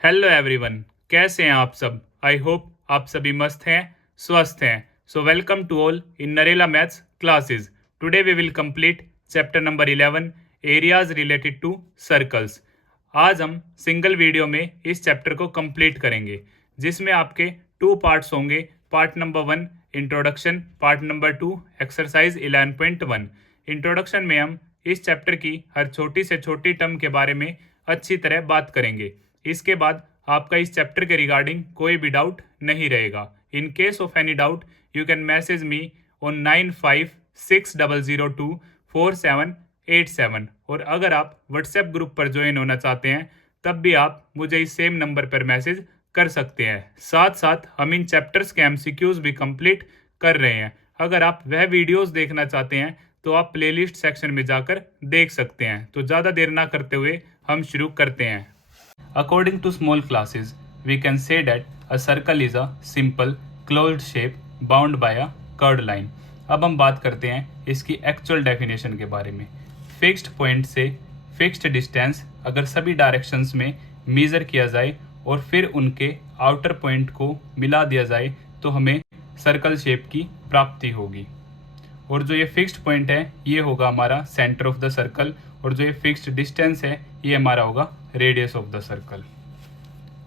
Hello everyone, कैसे हैं आप सब। आई होप आप सभी मस्त हैं, स्वस्थ हैं। So welcome to all in Narela maths classes. Today we will complete chapter number 11 areas related to circles. आज हम सिंगल वीडियो में इस चैप्टर को कंप्लीट करेंगे, जिसमें आपके 2 पार्ट्स होंगे। Part number 1 introduction, part number 2 exercise 11.1। Introduction में हम इस चैप्टर की हर छोटी से छोटी टर्म के बारे में अच्छी तरह बात करेंगे। इसके बाद आपका इस चैप्टर के रिगार्डिंग कोई भी डाउट नहीं रहेगा। इन case of any doubt you can message me on 9560024787। और अगर आप व्हाट्सएप ग्रुप पर ज्वाइन होना चाहते हैं तब भी आप मुझे इस सेम नंबर पर मैसेज कर सकते हैं। साथ साथ हम इन चैप्टर्स के एमसीक्यूज भी कंप्लीट कर रहे हैं। अगर आप वह वीडियोस देखना चाहते हैं तो आप प्लेलिस्ट सेक्शन में जाकर देख सकते हैं। तो ज़्यादा देर ना करते हुए हम शुरू करते हैं। According to small classes, we can say that a circle is a simple closed shape bound by a curved line. अब हम बात करते हैं इसकी एक्चुअल डेफिनेशन के बारे में। फिक्स्ड पॉइंट से फिक्स्ड डिस्टेंस अगर सभी डायरेक्शंस में मेज़र किया जाए और फिर उनके आउटर पॉइंट को मिला दिया जाए तो हमें सर्कल शेप की प्राप्ति होगी। और जो ये फिक्स्ड पॉइंट है ये होगा हमारा सेंटर ऑफ द सर्कल, और जो ये फिक्स्ड डिस्टेंस है ये हमारा होगा रेडियस ऑफ द सर्कल।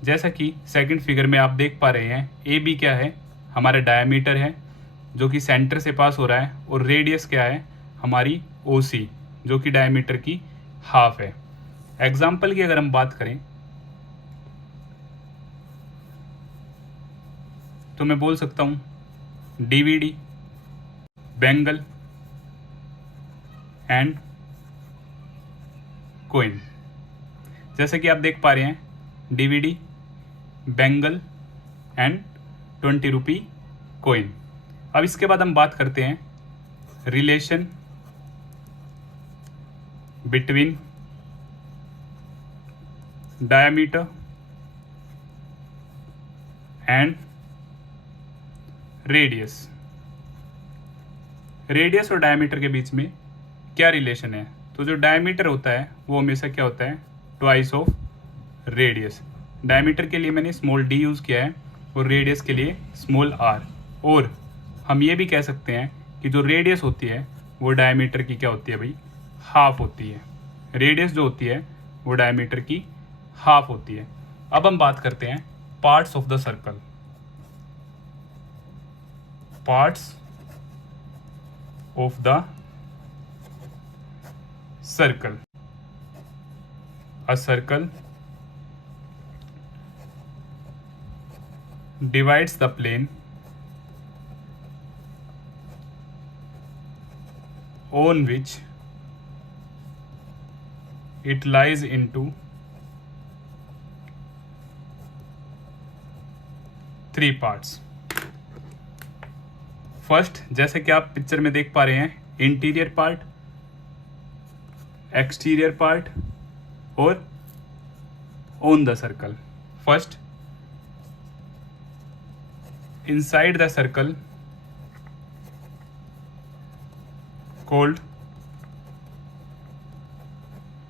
जैसा कि सेकंड फिगर में आप देख पा रहे हैं, ए बी क्या है, हमारा डायमीटर है जो कि सेंटर से पास हो रहा है, और रेडियस क्या है, हमारी ओ सी जो कि डायमीटर की हाफ है। एग्जाम्पल की अगर हम बात करें तो मैं बोल सकता हूं डीवीडी, बेंगल एंड कोइन। जैसे कि आप देख पा रहे हैं DVD, Bengal and 20 rupee coin. अब इसके बाद हम बात करते हैं relation between diameter and radius. Radius और डायमीटर के बीच में क्या रिलेशन है? तो जो डायमीटर होता है वो हमेशा क्या होता है, ट्वाइस ऑफ रेडियस। डायमीटर के लिए मैंने स्मॉल डी यूज़ किया है और रेडियस के लिए स्मॉल आर। और हम ये भी कह सकते हैं कि जो रेडियस होती है वो डायमीटर की क्या होती है भाई, हाफ होती है। रेडियस जो होती है वो डायमीटर की हाफ होती है। अब हम बात करते हैं parts of the circle. Parts of the circle. A circle divides the plane on which it lies into 3 parts. First, जैसे कि आप पिक्चर में देख पा रहे हैं, इंटीरियर पार्ट, एक्सटीरियर पार्ट और on the circle. First, inside the circle called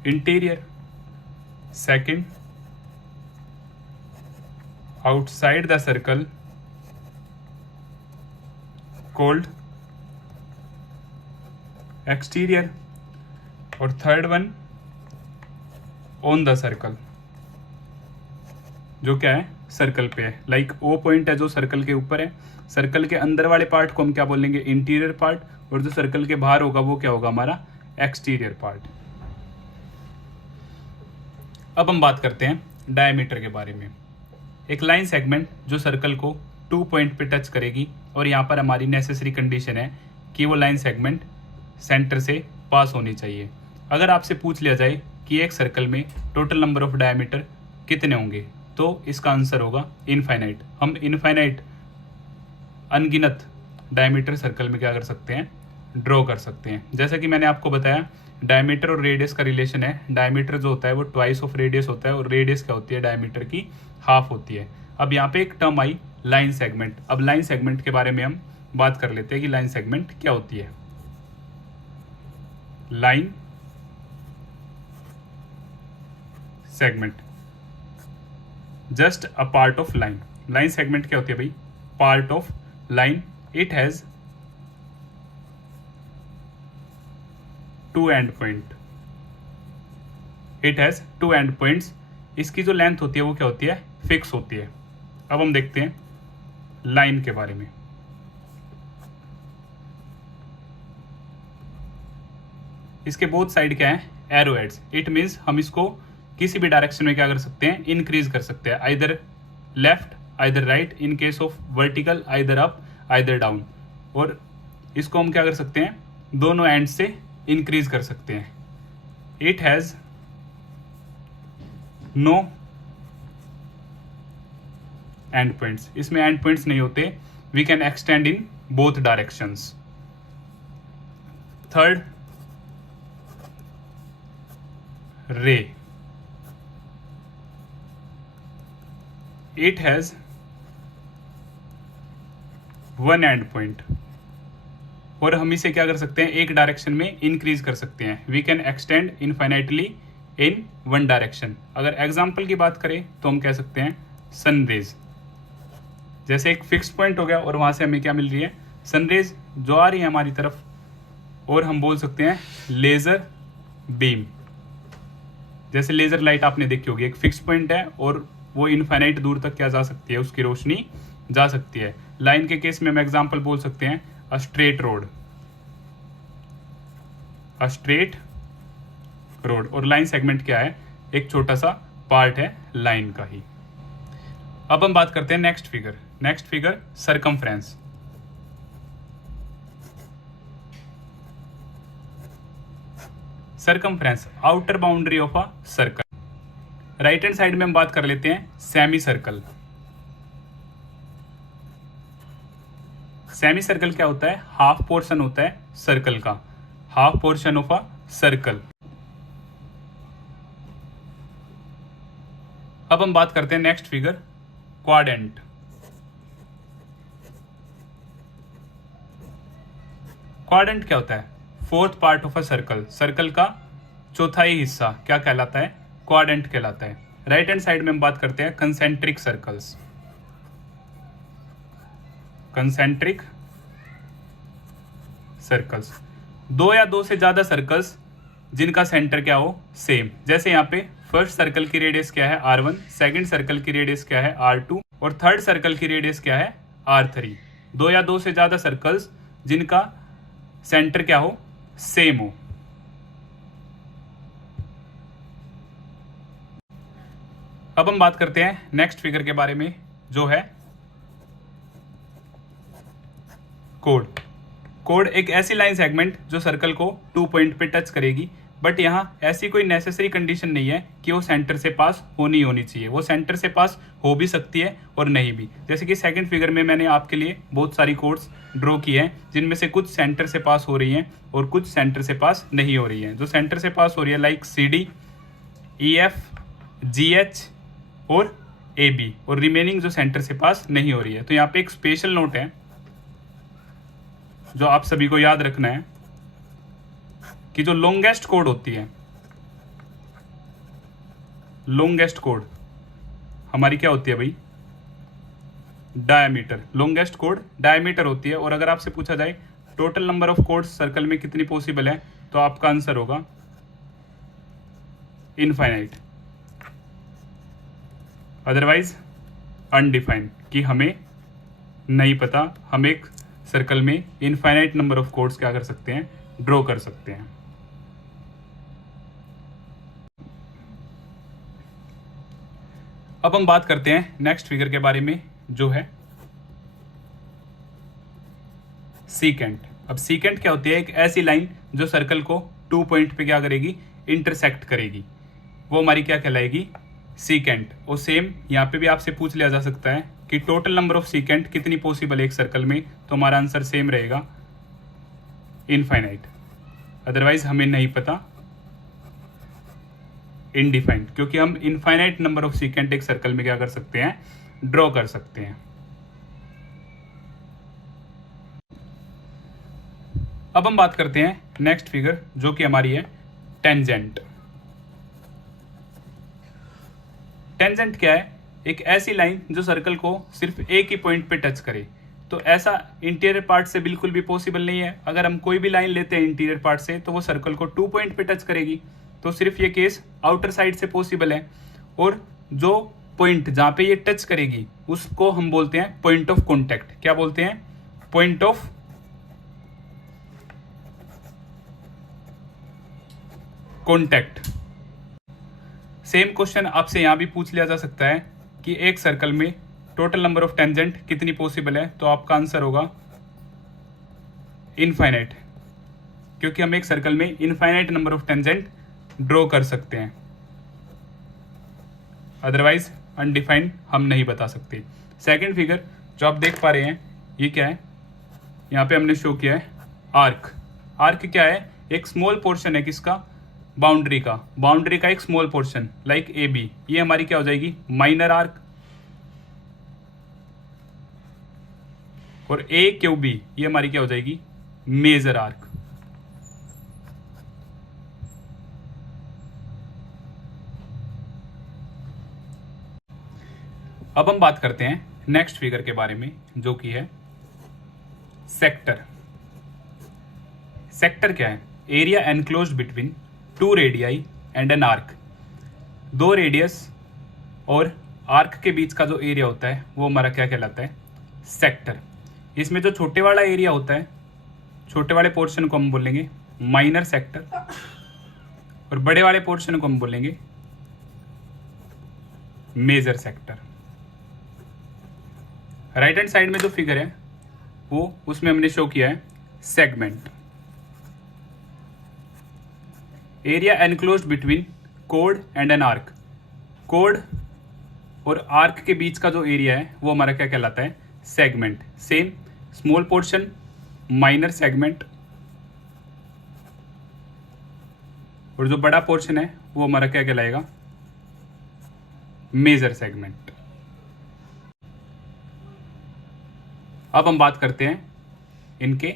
interior. Second, outside the circle called exterior. और third one, on the circle, जो क्या है, सर्कल पे है। लाइक ओ पॉइंट है जो सर्कल के ऊपर है, सर्कल के अंदर वाले पार्ट को हम क्या बोलेंगे, इंटीरियर पार्ट, और जो सर्कल के बाहर होगा वो क्या होगा, हमारा एक्सटीरियर पार्ट। अब हम बात करते हैं डायमीटर के बारे में। एक लाइन सेगमेंट जो सर्कल को 2 पॉइंट पे टच करेगी, और यहाँ पर हमारी नेसेसरी कंडीशन है कि वो लाइन सेगमेंट सेंटर से पास होनी चाहिए। अगर आपसे पूछ लिया जाए कि एक सर्कल में टोटल नंबर ऑफ डायमीटर कितने होंगे, तो इसका आंसर होगा इनफाइनाइट। हम इनफाइनाइट, अनगिनत डायमीटर सर्कल में क्या कर सकते हैं, ड्रॉ कर सकते हैं। जैसा कि मैंने आपको बताया, डायमीटर और रेडियस का रिलेशन है। डायमीटर जो होता है वो ट्वाइस ऑफ रेडियस होता है, और रेडियस क्या होती है, डायमीटर की हाफ होती है। अब यहाँ पे एक टर्म आई लाइन सेगमेंट। अब लाइन सेगमेंट के बारे में हम बात कर लेते हैं कि लाइन सेगमेंट क्या होती है। Line segment just a part of line. Line segment क्या होती है भाई? Part of line. It has two end point. It has two end points. इसकी जो लेंथ होती है वो क्या होती है? फिक्स होती है। अब हम देखते हैं लाइन के बारे में। इसके बोथ साइड क्या है? Arrow heads. इट मीन्स हम इसको किसी भी डायरेक्शन में क्या कर सकते हैं? इंक्रीज कर सकते हैं, either left either right, in case of vertical either up either down. और इसको हम क्या कर सकते हैं? दोनों एंड से इंक्रीज कर सकते हैं। It has no end points. इसमें एंड पॉइंट्स नहीं होते। We can extend in both directions. Third, ray. It has one end point. और हम इसे क्या कर सकते हैं? एक डायरेक्शन में इंक्रीज कर सकते हैं। We can extend infinitely in one direction. अगर एग्जाम्पल की बात करें तो हम कह सकते हैं सनरेज। जैसे एक फिक्स पॉइंट हो गया और वहां से हमें क्या मिल रही है? सनरेज जो आ रही है हमारी तरफ। और हम बोल सकते हैं लेजर बीम। जैसे लेजर लाइट आपने देखी होगी, एक फिक्स पॉइंट है और वो इनफाइनाइट दूर तक क्या जा सकती है? उसकी रोशनी जा सकती है। लाइन के केस में हम एग्जाम्पल बोल सकते हैं a straight road. A straight road. और लाइन सेगमेंट क्या है? एक छोटा सा पार्ट है लाइन का ही। अब हम बात करते हैं next figure. Next figure circumference. Circumference, outer boundary of a circle. Right hand side में हम बात कर लेते हैं सेमी सर्कल। सेमी सर्कल क्या होता है? हाफ पोर्शन होता है सर्कल का। Half portion of a circle. अब हम बात करते हैं नेक्स्ट फिगर क्वाड्रेंट। क्वाड्रेंट क्या होता है? Fourth part of a circle. Circle का चौथाई हिस्सा क्या कहलाता है? क्वाड्रेंट कहलाता है। राइट हैंड साइड में हम बात करते हैं कंसेंट्रिक सर्कल्स। कंसेंट्रिक सर्कल्स, दो या दो से ज्यादा सर्कल्स जिनका सेंटर क्या हो? सेम। जैसे यहाँ पे फर्स्ट सर्कल की रेडियस क्या है? R1, सेकंड सर्कल की रेडियस क्या है? R2 और थर्ड सर्कल की रेडियस क्या है? R3। दो या दो से ज्यादा सर्कल्स जिनका सेंटर क्या हो? सेम हो। अब हम बात करते हैं नेक्स्ट फिगर के बारे में जो है कोड। कोड एक ऐसी लाइन सेगमेंट जो सर्कल को 2 पॉइंट पे टच करेगी। बट यहाँ ऐसी कोई नेसेसरी कंडीशन नहीं है कि वो सेंटर से पास होनी चाहिए। वो सेंटर से पास हो भी सकती है और नहीं भी। जैसे कि सेकंड फिगर में मैंने आपके लिए बहुत सारी कोड्स ड्रॉ की हैं जिनमें से कुछ सेंटर से पास हो रही हैं और कुछ सेंटर से पास नहीं हो रही हैं। जो सेंटर से पास हो रही है लाइक CD, EF, GH और AB, और रिमेनिंग जो सेंटर से पास नहीं हो रही है। तो यहाँ पे एक स्पेशल नोट है जो आप सभी को याद रखना है कि जो लॉन्गेस्ट कोड होती है, लॉन्गेस्ट कोड हमारी क्या होती है भाई? डायमीटर। लॉन्गेस्ट कोड डायमीटर होती है। और अगर आपसे पूछा जाए total number of codes circle में कितनी पॉसिबल है, तो आपका आंसर होगा इनफाइनाइट, अदरवाइज अनडिफाइंड, कि हमें नहीं पता। हम एक सर्कल में इनफाइनाइट नंबर ऑफ कोड्स क्या कर सकते हैं? ड्रॉ कर सकते हैं। अब हम बात करते हैं नेक्स्ट फिगर के बारे में जो है सीकेंट। अब सीकेंट क्या होती है? एक ऐसी लाइन जो सर्कल को 2 पॉइंट पे क्या करेगी? इंटरसेक्ट करेगी। वो हमारी क्या कहलाएगी? सीकेंट। और सेम यहाँ पे भी आपसे पूछ लिया जा सकता है कि टोटल नंबर ऑफ सीकेंट कितनी पॉसिबल है एक सर्कल में, तो हमारा आंसर सेम रहेगा इनफाइनाइट, अदरवाइज हमें नहीं पता, इनडिफाइंड, क्योंकि हम इनफाइनाइट नंबर ऑफ सीकेंट एक सर्कल में क्या कर सकते हैं? ड्रॉ कर सकते हैं। अब हम बात करते हैं नेक्स्ट फिगर जो कि हमारी है टेंजेंट। टेंजेंट क्या है? एक ऐसी लाइन जो सर्कल को सिर्फ एक ही पॉइंट पे टच करे। तो ऐसा इंटीरियर पार्ट से बिल्कुल भी पॉसिबल नहीं है। अगर हम कोई भी लाइन लेते हैं इंटीरियर पार्ट से तो वो सर्कल को 2 पॉइंट पे टच करेगी। तो सिर्फ ये केस आउटर साइड से पॉसिबल है। और जो पॉइंट जहाँ पे ये टच करेगी उसको हम बोलते हैं पॉइंट ऑफ कॉन्टैक्ट। क्या बोलते हैं? Point of contact. Same question आपसे यहां भी पूछ लिया जा सकता है कि एक सर्कल में टोटल नंबर ऑफ टेंजेंट कितनी पॉसिबल है, तो आपका आंसर होगा इनफाइनाइट, क्योंकि हम एक सर्कल में infinite number of tangent draw कर सकते हैं, अदरवाइज अनडिफाइंड हम नहीं बता सकते। सेकंड फिगर जो आप देख पा रहे हैं ये क्या है? यहाँ पे हमने शो किया है आर्क। आर्क क्या है? एक स्मॉल पोर्शन है किसका? बाउंड्री का। बाउंड्री का एक small portion like A B, ये हमारी क्या हो जाएगी? Minor arc. और ए क्यू बी ये हमारी क्या हो जाएगी? Major arc. अब हम बात करते हैं नेक्स्ट फिगर के बारे में जो कि है सेक्टर। सेक्टर क्या है? Area enclosed between 2 radii and an arc. 2 radius और आर्क के बीच का जो एरिया होता है वो हमारा क्या कहलाता है? सेक्टर। इसमें जो छोटे वाला एरिया होता है, छोटे वाले पोर्शन को हम बोलेंगे माइनर सेक्टर, और बड़े वाले पोर्शन को हम बोलेंगे major sector. Right hand side में जो फिगर है वो उसमें हमने शो किया है segment. Area enclosed between code and an arc. Code और आर्क के बीच का जो एरिया है वो हमारा क्या कहलाता है? Segment. Same small portion minor segment, और जो बड़ा पोर्शन है वो हमारा क्या कहलाएगा? Major segment. अब हम बात करते हैं इनके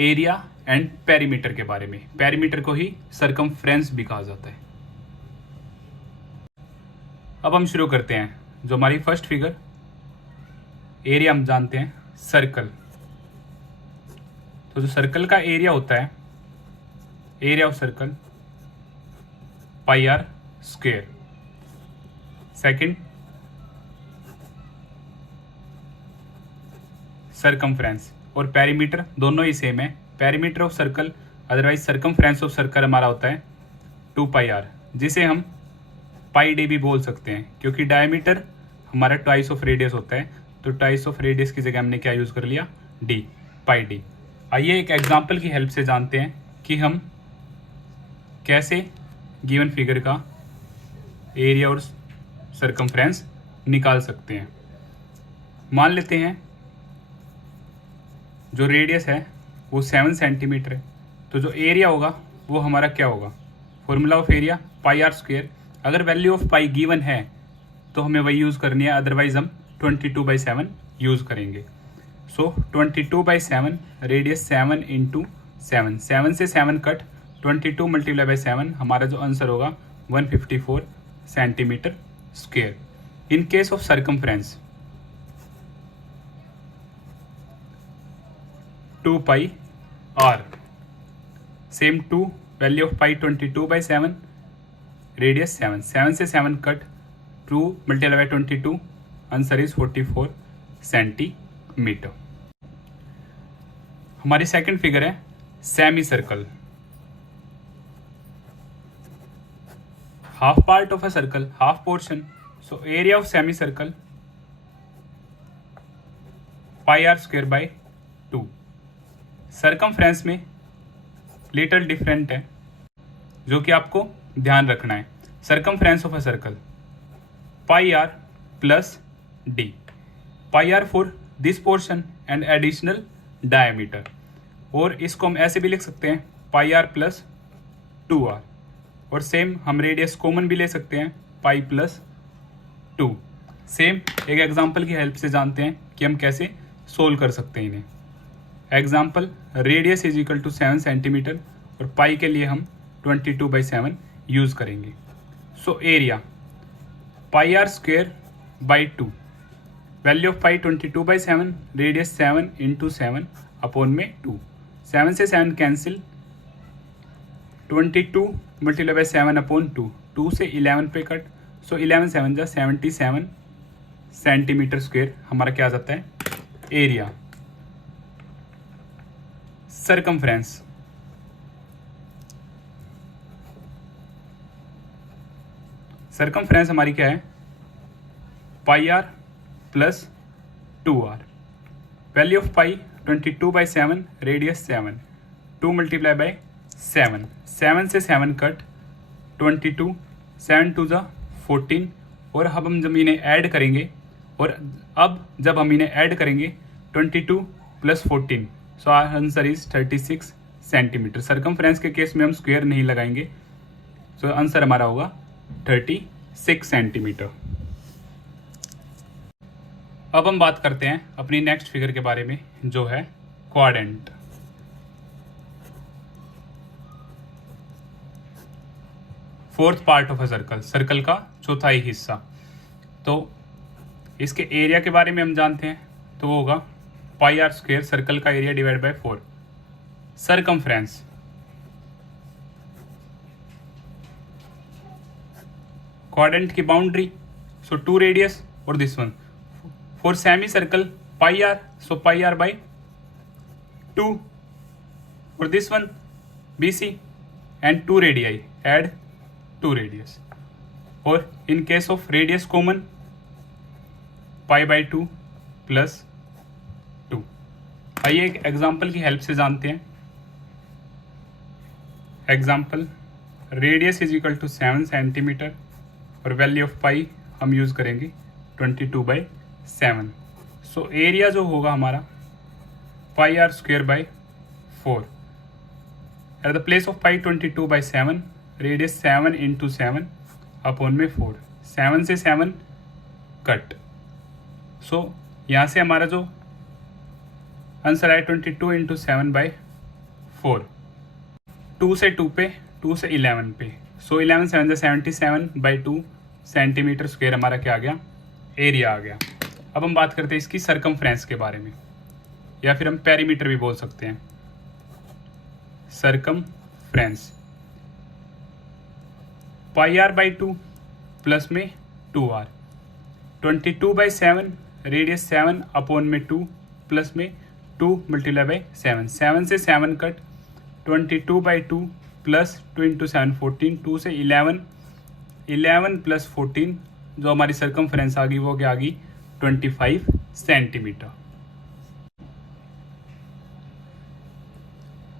एरिया एंड पेरीमीटर के बारे में। पेरीमीटर को ही सरकमफ्रेंस भी कहा जाता है। अब हम शुरू करते हैं जो हमारी फर्स्ट फिगर। एरिया हम जानते हैं सर्कल। तो जो सर्कल का एरिया होता है, area of circle pi are square. Second circumference और पेरीमीटर दोनों ही सेम है। Perimeter of circle otherwise circumference of circle हमारा होता है 2 पाई आर, जिसे हम पाई डी भी बोल सकते हैं, क्योंकि डायमीटर हमारा ट्वाइस ऑफ रेडियस होता है। तो ट्वाइस ऑफ रेडियस की जगह हमने क्या यूज कर लिया? डी, पाई डी। आइए एक एग्जांपल की हेल्प से जानते हैं कि हम कैसे गिवन फिगर का एरिया और सरकमफ्रेंस निकाल सकते हैं। मान लेते हैं जो रेडियस है वो 7 सेंटीमीटर है, तो जो एरिया होगा वो हमारा क्या होगा? Formula of area pi are square. अगर वैल्यू ऑफ पाई गिवन है तो हमें वही यूज़ करनी है, अदरवाइज हम 22/7 यूज़ करेंगे। सो 22/7 रेडियस 7 इंटू 7, 7 से 7 कट 22 मल्टीप्लाई बाई 7, हमारा जो आंसर होगा 154 centimetre square. In case of circumference 2 pi r, same 2 value of pi 22/7, radius 7, 7 से 7 cut 2 multiply by 22, answer is 44 centimetre. हमारी सेकंड फिगर है semi circle. Half part of a circle, half portion, so area of semi circle pi are square by 2। सरकमफ्रेंस में little different है जो कि आपको ध्यान रखना है। Circumference of a circle pi r plus D, pi r for this portion and additional diameter, और इसको हम ऐसे भी लिख सकते हैं पाई आर प्लस 2r, और सेम हम रेडियस कॉमन भी ले सकते हैं पाई प्लस 2। सेम एक एग्जांपल की हेल्प से जानते हैं कि हम कैसे सोल्व कर सकते हैं इन्हें। Example, radius is equal to 7 centimetre और पाई के लिए हम 22/7 यूज करेंगे। So area pi are square by 2, value of pi 22/7, radius 7 into 7 upon में 2, 7 से 7 कैंसिल, 22 मल्टीप्लाई बाई 7 अपॉन 2, 2 से 11 पे कट, सो 11 7 जा 77 सेंटीमीटर स्क्वेयर हमारा क्या आ जाता है एरिया। सरकमफ्रेंस, सरकमफ्रेंस हमारी क्या है pi r plus 2r, value of pi 22/7, radius 7, 2 multiply by 7, 7 से 7 कट, 22, 7 2 जा 14, और अब हम जब इन्हें ऐड करेंगे, और अब जब हम इन्हें ऐड करेंगे 22 plus 14, so answer is 36 centimetre. Circumference के केस में हम स्क्वायर नहीं लगाएंगे, सो आंसर हमारा होगा 36 सेंटीमीटर। अब हम बात करते हैं अपनी नेक्स्ट फिगर के बारे में, जो है quadrant. Fourth part of a circle, circle का चौथाई हिस्सा। तो इसके एरिया के बारे में हम जानते हैं, तो वो होगा पाई आर स्क्वायर, सर्कल का area divide by 4। Circumference, quadrant की बाउंड्री, सो 2 रेडियस और this one, for semi circle pi are, so pi r by 2, और this one BC and 2 radii, add 2 radius, और in case of radius common pi by 2 plus 2। आइए एक example की help से जानते हैं। Example, radius is equal to 7 centimetre और value of pi हम यूज़ करेंगे 22/7। सो एरिया जो होगा हमारा pi are square by 4। At the place of pi 22/7, radius 7 into 7 upon में 4, 7 से 7 कट, सो यहाँ से हमारा जो आंसर आया 22 इंटू 7/4, 2 से 2 पे, 2 से 11 पे, सो 11 7 77/2 सेंटीमीटर स्क्वेयर हमारा क्या आ गया एरिया आ गया। अब हम बात करते हैं इसकी सरकमफ्रेंस के बारे में, या फिर हम पेरीमीटर भी बोल सकते हैं। Circumference pi r by 2 plus में 2r, 22/7, रेडियस 7 अपॉन में 2 प्लस में 2 मल्टीप्लाई बाई 7, 7 से 7 कट, 22/2 प्लस 2 इंटू 7 14, 2 से 11, 11 प्लस 14, जो हमारी सरकमफ्रेंस आ गई वो क्या आ गई 25 सेंटीमीटर।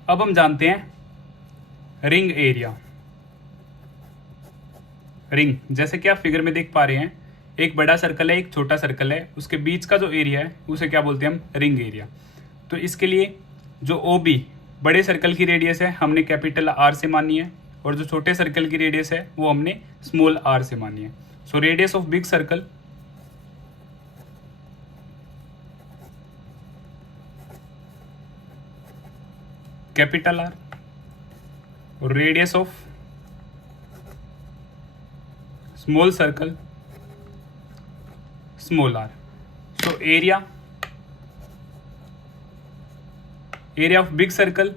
अब हम जानते हैं रिंग एरिया। रिंग, जैसे कि आप फिगर में देख पा रहे हैं, एक बड़ा सर्कल है, एक छोटा सर्कल है, उसके बीच का जो एरिया है उसे क्या बोलते हैं हम रिंग एरिया। तो इसके लिए जो OB बड़े सर्कल की रेडियस है हमने कैपिटल R से मानी है, और जो छोटे सर्कल की रेडियस है वो हमने स्मॉल r से मानी है। So radius of big circle capital R, और radius of small circle small r। So area of big circle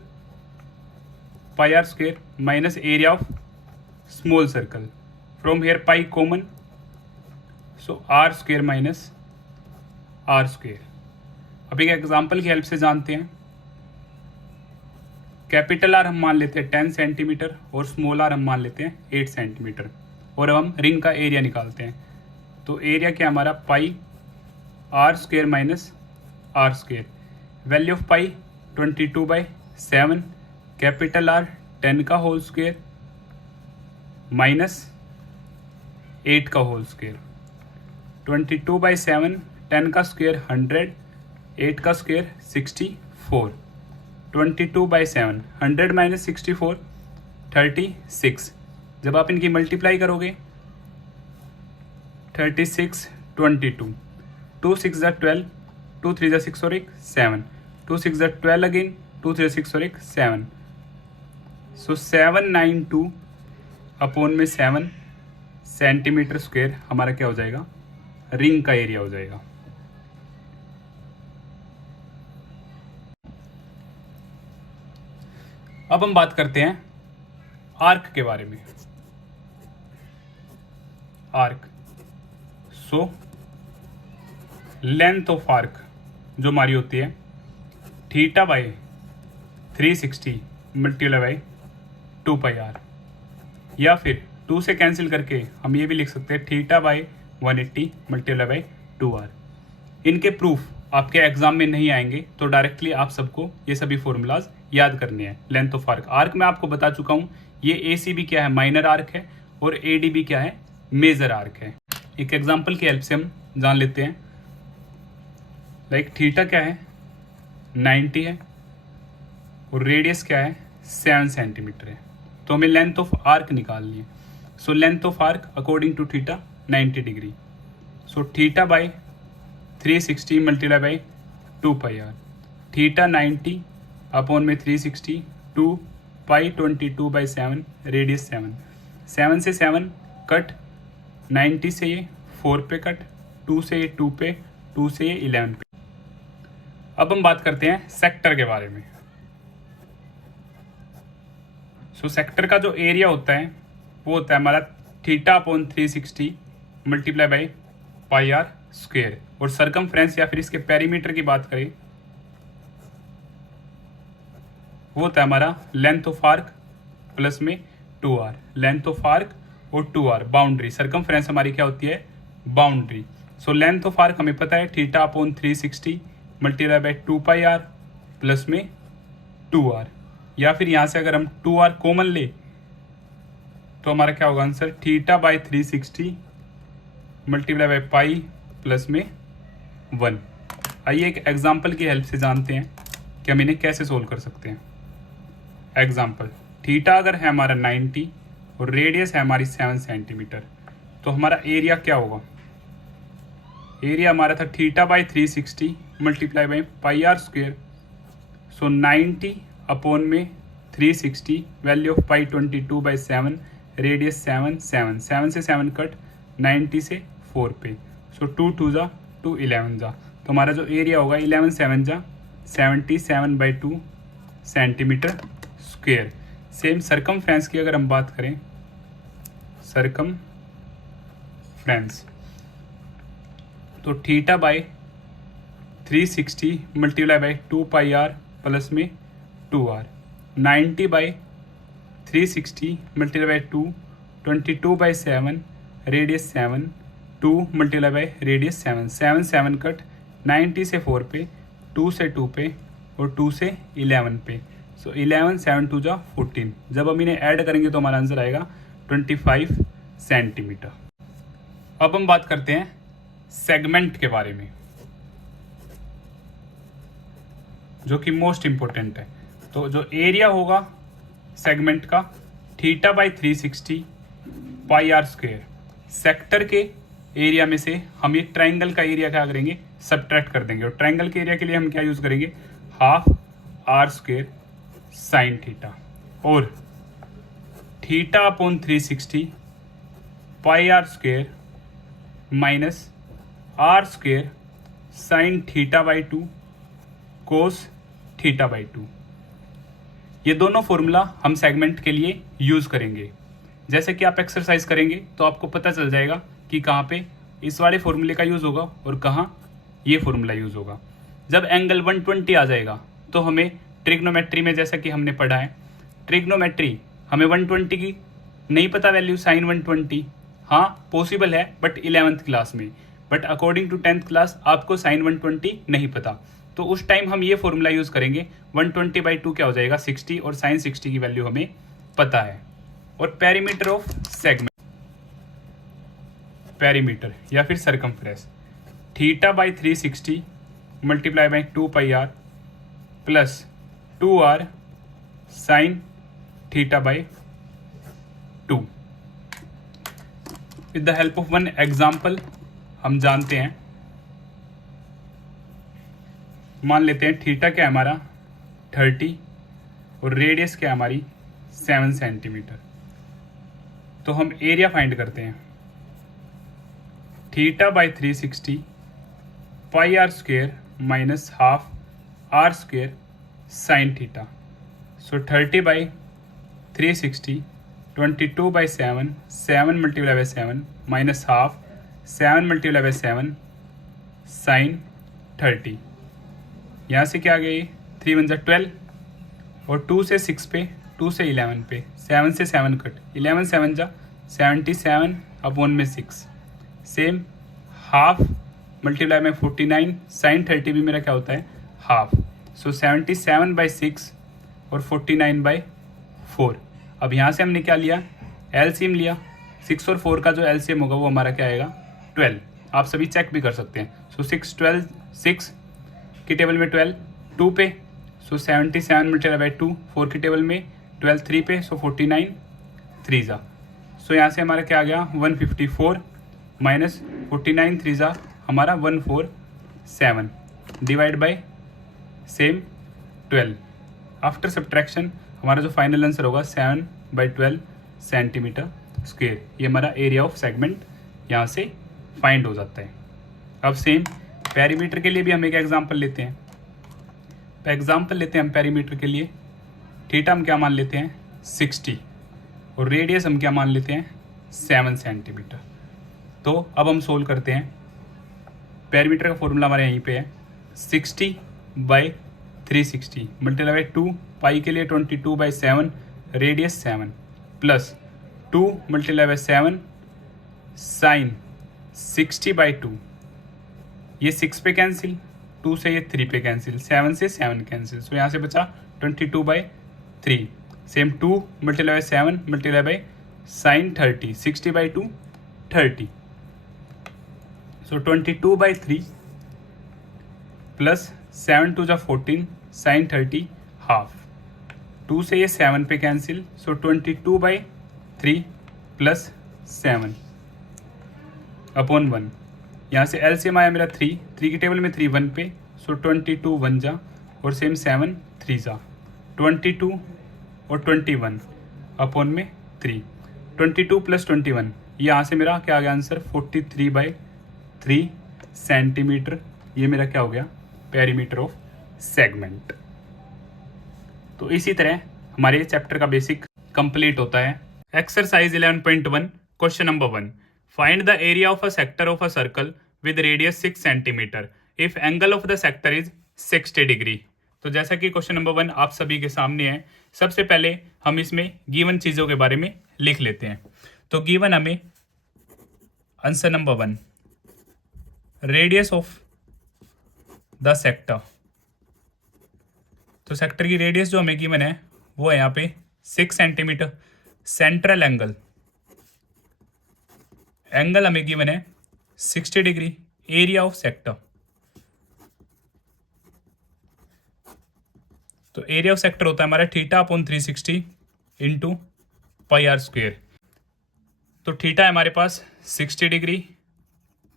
pi are square minus area of small circle, from here pi common, so r square minus are square. अब एक example की help से जानते हैं। Capital R हम मान लेते हैं 10 सेंटीमीटर और स्मॉल r हम मान लेते हैं 8 सेंटीमीटर, और अब हम रिंग का एरिया निकालते हैं। तो एरिया क्या हमारा pi are square minus are square, value of pi 22/7, capital R 10 का होल स्क्वेयर माइनस 8 का होल स्क्वेयर, 22/7, 10 का स्क्वेयर 100, 8 का स्क्वेयर 64, 22/7, 100 माइनस 64 36। जब आप इनकी मल्टीप्लाई करोगे 36 22, 2 6 ज़ा 12, 2 3 ज़ा 6 और 1 7, 2 6 ज़ा 12 अगेन, 2 3 6 और 1 7, सो 792 अपॉन में 7 सेंटीमीटर स्क्वेयर हमारा क्या हो जाएगा रिंग का एरिया हो जाएगा। अब हम बात करते हैं आर्क के बारे में। Arc, so length of arc जो हमारी होती है theta by 360 multiply by 2πr, या फिर 2 से कैंसिल करके हम ये भी लिख सकते हैं theta by 180 multiply by 2r। इनके प्रूफ आपके एग्जाम में नहीं आएंगे, तो डायरेक्टली आप सबको ये सभी फॉर्मूलाज याद करने हैं। लेंथ ऑफ आर्क, आर्क मैं आपको बता चुका हूँ, ये ACB क्या है, माइनर आर्क है, और ADB क्या है, मेजर आर्क है। एक एग्जाम्पल की हेल्प से हम जान लेते हैं। लाइक थीटा क्या है, 90 है, और रेडियस क्या है, 7 सेंटीमीटर है। तो हमें लेंथ ऑफ आर्क निकालनी है। So length of arc according to theta 90 degree. So theta by 360 multiply by 2πr, theta 90 upon में 360, 2 पाई 22/7, रेडियस 7, 7 से 7 कट, 90 से ये 4 पे कट, 2 से ये 2 पे, 2 से ये 11 पे। अब हम बात करते हैं सेक्टर के बारे में। सो सेक्टर का जो एरिया होता है वो होता है हमारा theta upon 360 multiply by πr square, और सरकमफ्रेंस या फिर इसके पेरीमीटर की बात करें वो होता है हमारा लेंथ ऑफ आर्क प्लस में 2r, लेंथ ऑफ आर्क और 2r बाउंड्री, सरकमफ्रेंस हमारी क्या होती है, boundary. So length of arc हमें पता है theta upon 360 multiply by 2πr plus में 2r, या फिर यहाँ से अगर हम 2r कॉमन ले तो हमारा क्या होगा answer, theta by 360 multiply by pi plus में 1। आइए एक एग्जाम्पल की हेल्प से जानते हैं कि हम इन्हें कैसे सोल्व कर सकते हैं। एग्जाम्पल, थीटा अगर है हमारा 90 और रेडियस है हमारी 7 सेंटीमीटर, तो हमारा एरिया क्या होगा, एरिया हमारा था theta by 360 multiply by πr square. So 90 upon में 360, वैल्यू ऑफ पाई 22/7, रेडियस 7, 7, 7 से 7 कट, 90 से 4 पे। सो 2 2 जा 2 11 जा, तो हमारा जो एरिया होगा 11 7 जा 77/2 सेंटीमीटर स्क्वेयर। सेम सरकमफ्रेंस की अगर हम बात करें, सरकमफ्रेंस, तो theta by 360 multiply by 2πr plus में 2r, 90 by 360 multiply by 2, 22/7, radius 7, 2 multiply by radius 7, 7 7 cut, 90 से 4 पे, 2 से 2 पे, और 2 से 11 पे। सो 11 7 2 जा 14, जब हम इन्हें ऐड करेंगे तो हमारा आंसर आएगा 25 सेंटीमीटर। अब हम बात करते हैं सेगमेंट के बारे में, जो कि मोस्ट इंपॉर्टेंट है। तो जो एरिया होगा सेगमेंट का theta by 360 πr square, sector के एरिया में से हम ये ट्राइंगल का एरिया क्या करेंगे, सबट्रैक्ट कर देंगे, और ट्राइंगल के एरिया के लिए हम क्या यूज करेंगे, half r square sine theta, और theta upon 360 πr square minus r square sine theta by 2 cos theta by 2। ये दोनों फॉर्मूला हम सेगमेंट के लिए यूज करेंगे। जैसे कि आप एक्सरसाइज करेंगे तो आपको पता चल जाएगा कि कहाँ पे इस वाले फॉर्मूले का यूज होगा और कहाँ ये फॉर्मूला यूज होगा। जब एंगल 120 आ जाएगा तो हमें ट्रिग्नोमेट्री में, जैसा कि हमने पढ़ा है, ट्रिग्नोमेट्री हमें 120 की नहीं पता वैल्यू, साइन 120 हाँ पॉसिबल है बट 11th क्लास में, but according to 10th class आपको साइन 120 नहीं पता, तो उस टाइम हम ये फॉर्मूला यूज करेंगे। 120/2 क्या हो जाएगा, 60, और साइन 60 की वैल्यू हमें पता है। और पेरीमीटर ऑफ सेगमेंट, पेरीमीटर या फिर circumference, theta by 360 multiply by 2πr plus 2r sign theta by 2। With the help of one example हम जानते हैं, मान लेते हैं थीटा क्या है हमारा 30 और रेडियस क्या है हमारी 7 सेंटीमीटर। तो हम एरिया फाइंड करते हैं। Theta by 360 pi are square minus half are square sine theta. So 30 by 360 22 by 7 7 multiply by 7 minus half 7 multiply by 7 sine 30। यहाँ से क्या आ गई 3 वन जा 12 और 2 से 6 पे 2 से 11 पे 7 से 7 कट 11 7 जा 77 अपॉन में 6 सेम हाफ मल्टीप्लाई में 49 साइन 30 भी मेरा क्या होता है हाफ। सो 77 बाई 6 और 49 बाई 4। अब यहाँ से हमने क्या लिया एलसीएम लिया 6 और 4 का जो एलसीएम होगा वो हमारा क्या आएगा 12। आप सभी चेक भी कर सकते हैं। सो 6 12 6 की टेबल में 12 2 पे सो 77 मल्टीप्लाई बाई 2 4 की टेबल में 12 3 पे सो 49 3 जा। सो यहाँ से हमारा क्या आ गया 154 माइनस 49 3 जा हमारा 147 divide by same 12। After subtraction हमारा जो फाइनल आंसर होगा 7 बाई 12 सेंटीमीटर स्क्वेयर। ये हमारा एरिया ऑफ सेगमेंट यहाँ से फाइंड हो जाता है। अब सेम पेरीमीटर के लिए भी हम एक एग्जांपल लेते हैं। हम पेरीमीटर के लिए थीटा हम क्या मान लेते हैं 60 और रेडियस हम क्या मान लेते हैं 7 सेंटीमीटर। तो अब हम सोल्व करते हैं। पेरीमीटर का फॉर्मूला हमारे यहीं पे है 60 बाई 360 मल्टीप्लाई बाई 2 पाई के लिए 22 by 7 radius 7 plus 2 multiply by 7 sine 60 by 2। ये 6 पे कैंसिल 2 से ये 3 पे कैंसिल 7 से 7 कैंसिल। सो यहाँ से बचा 22 by 3 same 2 multiply by 7 multiply by sine 30 60 by 2 30। So 22 by 3 plus 7 2 जा 14 साइन 30 हाफ 2 से ये 7 पे cancel. So 22 by 3 plus 7 upon 1। यहाँ से एलसीएम आया मेरा 3 की टेबल में 3 1 पे सो 22 1 जा और सेम 7 3 जा 22 और 21 अपॉन में 3 22 प्लस 21 यहाँ से मेरा क्या आ गया आंसर 43 बाई 3 सेंटीमीटर। ये मेरा क्या हो गया पेरीमीटर ऑफ सेगमेंट। तो इसी तरह हमारे चैप्टर का बेसिक कंप्लीट होता है। Exercise 11.1 question number 1 find the area of a sector of a circle with radius 6 centimetre if angle of the sector is 60 degree. तो जैसा कि क्वेश्चन नंबर 1 आप सभी के सामने है, सबसे पहले हम इसमें गिवन चीज़ों के बारे में लिख लेते हैं। तो गिवन हमें answer number 1 radius of the sector. तो सेक्टर की रेडियस जो हमें गिवन है वो है यहाँ पे 6 सेंटीमीटर। सेंट्रल एंगल हमें गिवन है 60 डिग्री। एरिया ऑफ सेक्टर, तो एरिया ऑफ सेक्टर होता है हमारा theta upon 360 into pi are square. तो थीटा है हमारे पास 60 डिग्री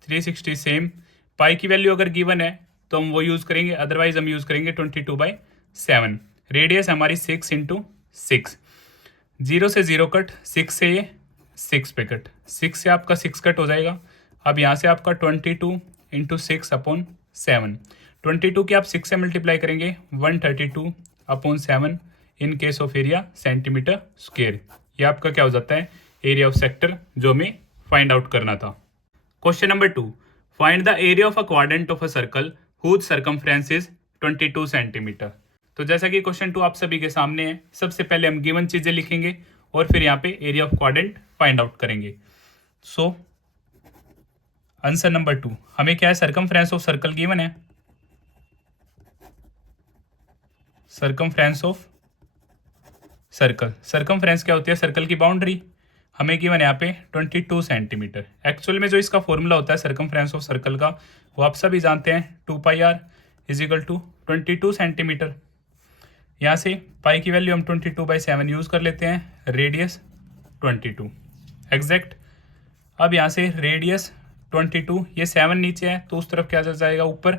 360 सेम। पाई की वैल्यू अगर गिवन है तो हम वो यूज़ करेंगे, अदरवाइज हम यूज़ करेंगे 22 बाई 7। रेडियस हमारी 6 इंटू 6। 0 से 0 कट 6 से ये 6 पे कट 6 से आपका 6 कट हो जाएगा। अब यहाँ से आपका 22 इंटू 6 अपॉन 7। 22 की आप 6 से मल्टीप्लाई करेंगे 132 upon 7 in case of area centimetre square. ये आपका क्या हो जाता है एरिया ऑफ सेक्टर जो हमें फाइंड आउट करना था। Question number 2 find the area of a quadrant of a circle whose circumference is 22 centimetre. तो जैसा कि क्वेश्चन 2 आप सभी के सामने है, सबसे पहले हम गिवन चीज़ें लिखेंगे और फिर यहाँ पे area of quadrant find out करेंगे। सो आंसर नंबर 2 हमें क्या है सर्कमफ्रेंस ऑफ सर्कल गिवन है। सर्कमफ्रेंस ऑफ सर्कल, सर्कमफ्रेंस क्या होती है सर्कल की बाउंड्री। हमें गिवन है यहाँ पे 22 सेंटीमीटर। एक्चुअल में जो इसका फॉर्मूला होता है सर्कमफ्रेंस ऑफ सर्कल का वो आप सभी जानते हैं 2 pi r is equal to 22 centimetre. यहाँ से पाई की वैल्यू हम 22 बाई 7 यूज़ कर लेते हैं, रेडियस 22 एग्जैक्ट। अब यहाँ से रेडियस 22 ये 7 नीचे है तो उस तरफ क्या जाएगा ऊपर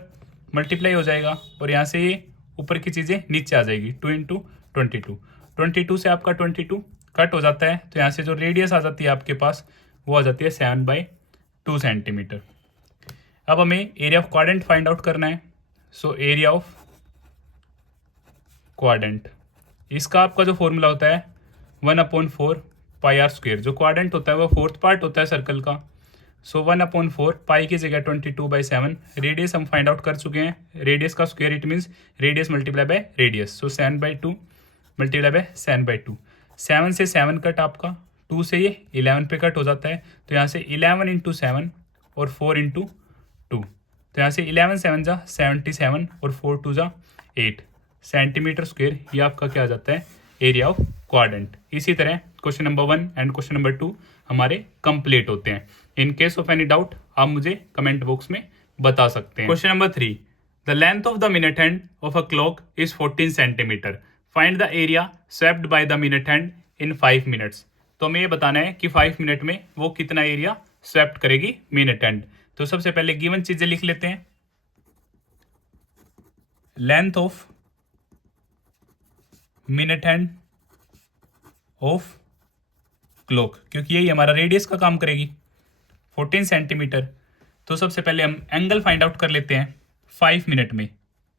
मल्टीप्लाई हो जाएगा और यहाँ से ये ऊपर की चीज़ें नीचे आ जाएगी 2 इंटू 22 से आपका 22 कट हो जाता है तो यहाँ से जो रेडियस आ जाती है आपके पास वो आ जाती है 7 बाई 2 सेंटीमीटर। अब हमें area of quadrant find out करना है। सो एरिया ऑफ क्वाड्रेंट, इसका आपका जो फॉर्मूला होता है 1/4 पाई आर स्क्वेयर। जो क्वाड्रेंट होता है वो फोर्थ पार्ट होता है सर्कल का। सो 1/4 पाई की जगह 22/7। रेडियस हम फाइंड आउट कर चुके हैं, रेडियस का square it means radius multiply by radius. So 7/2 multiply by 7/2। 7 से 7 कट आपका, 2 से ये 11 पे कट हो जाता है। तो यहाँ से 11 इंटू 7 और 4 इंटू 2। तो यहाँ से 11 7 जा 77 और 4 2 जा 8 सेंटीमीटर स्क्वायर। ये आपका क्या आ जाता है, एरिया ऑफ क्वाड्रेंट। इसी तरह question number 1 and question number 2 हमारे कंप्लीट होते हैं। इन केस ऑफ एनी डाउट आप मुझे कमेंट बॉक्स में बता सकते हैं। Question number 3, the length of the minute hand of a clock is 14 centimetre. Find the area swept by the minute hand in 5 minutes. तो हमें ये बताना है कि 5 मिनट में वो कितना एरिया स्वेप्ट करेगी मिनट हैंड। तो सबसे पहले गिवन चीजें लिख लेते हैं। Length of minute hand of clock, क्योंकि यही हमारा रेडियस का काम करेगी 14 सेंटीमीटर। तो सबसे पहले हम एंगल फाइंड आउट कर लेते हैं 5 मिनट में।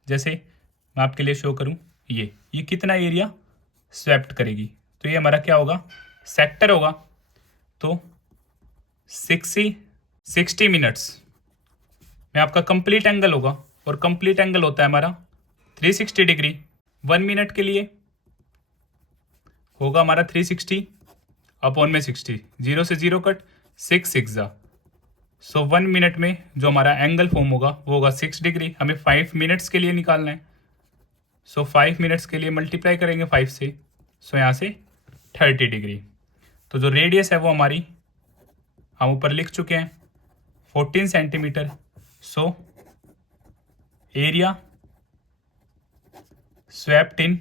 जैसे मैं आपके लिए शो करूं, ये कितना एरिया स्वेप्ट करेगी। तो ये हमारा क्या होगा, सेक्टर होगा। तो 60 मिनट्स में आपका कंप्लीट एंगल होगा, और कंप्लीट एंगल होता है हमारा 360 डिग्री। 1 मिनट के लिए होगा हमारा 360 अपॉन में 60, 0 से 0 कट, 6 6 जा। सो 1 मिनट में जो हमारा एंगल फॉर्म होगा वो होगा 6 डिग्री। हमें 5 मिनट्स के लिए निकालना है। सो 5 मिनट्स के लिए मल्टीप्लाई करेंगे 5 से। सो यहाँ से 30 डिग्री। तो जो रेडियस है वो हमारी हम ऊपर लिख चुके हैं 14 centimetre. So area swept in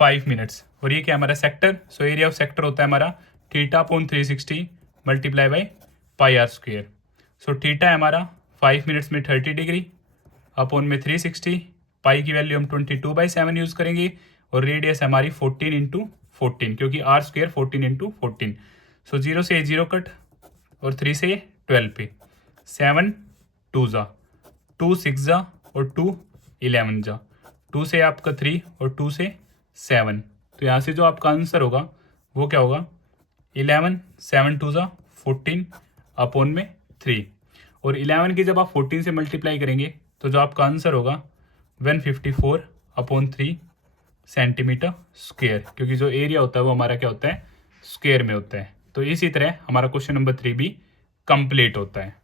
5 minutes. और ये क्या हमारा sector. So area of sector होता है हमारा theta upon 360 multiply by pi are square. So theta है हमारा 5 मिनट्स में 30 डिग्री अपॉन में 360। पाई की वैल्यू हम 22/7 यूज़ करेंगे, और रेडियस हमारी 14 इंटू 14, क्योंकि आर स्क्वेयर 14 इंटू 14। सो 0 से 0 कट, और 3 से 12 पे, 7 2 जा, 2 6 जा, और 2 11 जा, 2 से आपका 3 और 2 से 7। तो यहाँ से जो आपका आंसर होगा वो क्या होगा, 11 7 2 जा 14 अपॉन में 3। और 11 की जब आप 14 से मल्टीप्लाई करेंगे तो जो आपका आंसर होगा 154 अपॉन 3 सेंटीमीटर स्क्वेयर, क्योंकि जो एरिया होता है वो हमारा क्या होता है, स्क्वेयर में होता है। तो इसी तरह हमारा क्वेश्चन नंबर 3 भी कंप्लीट होता है।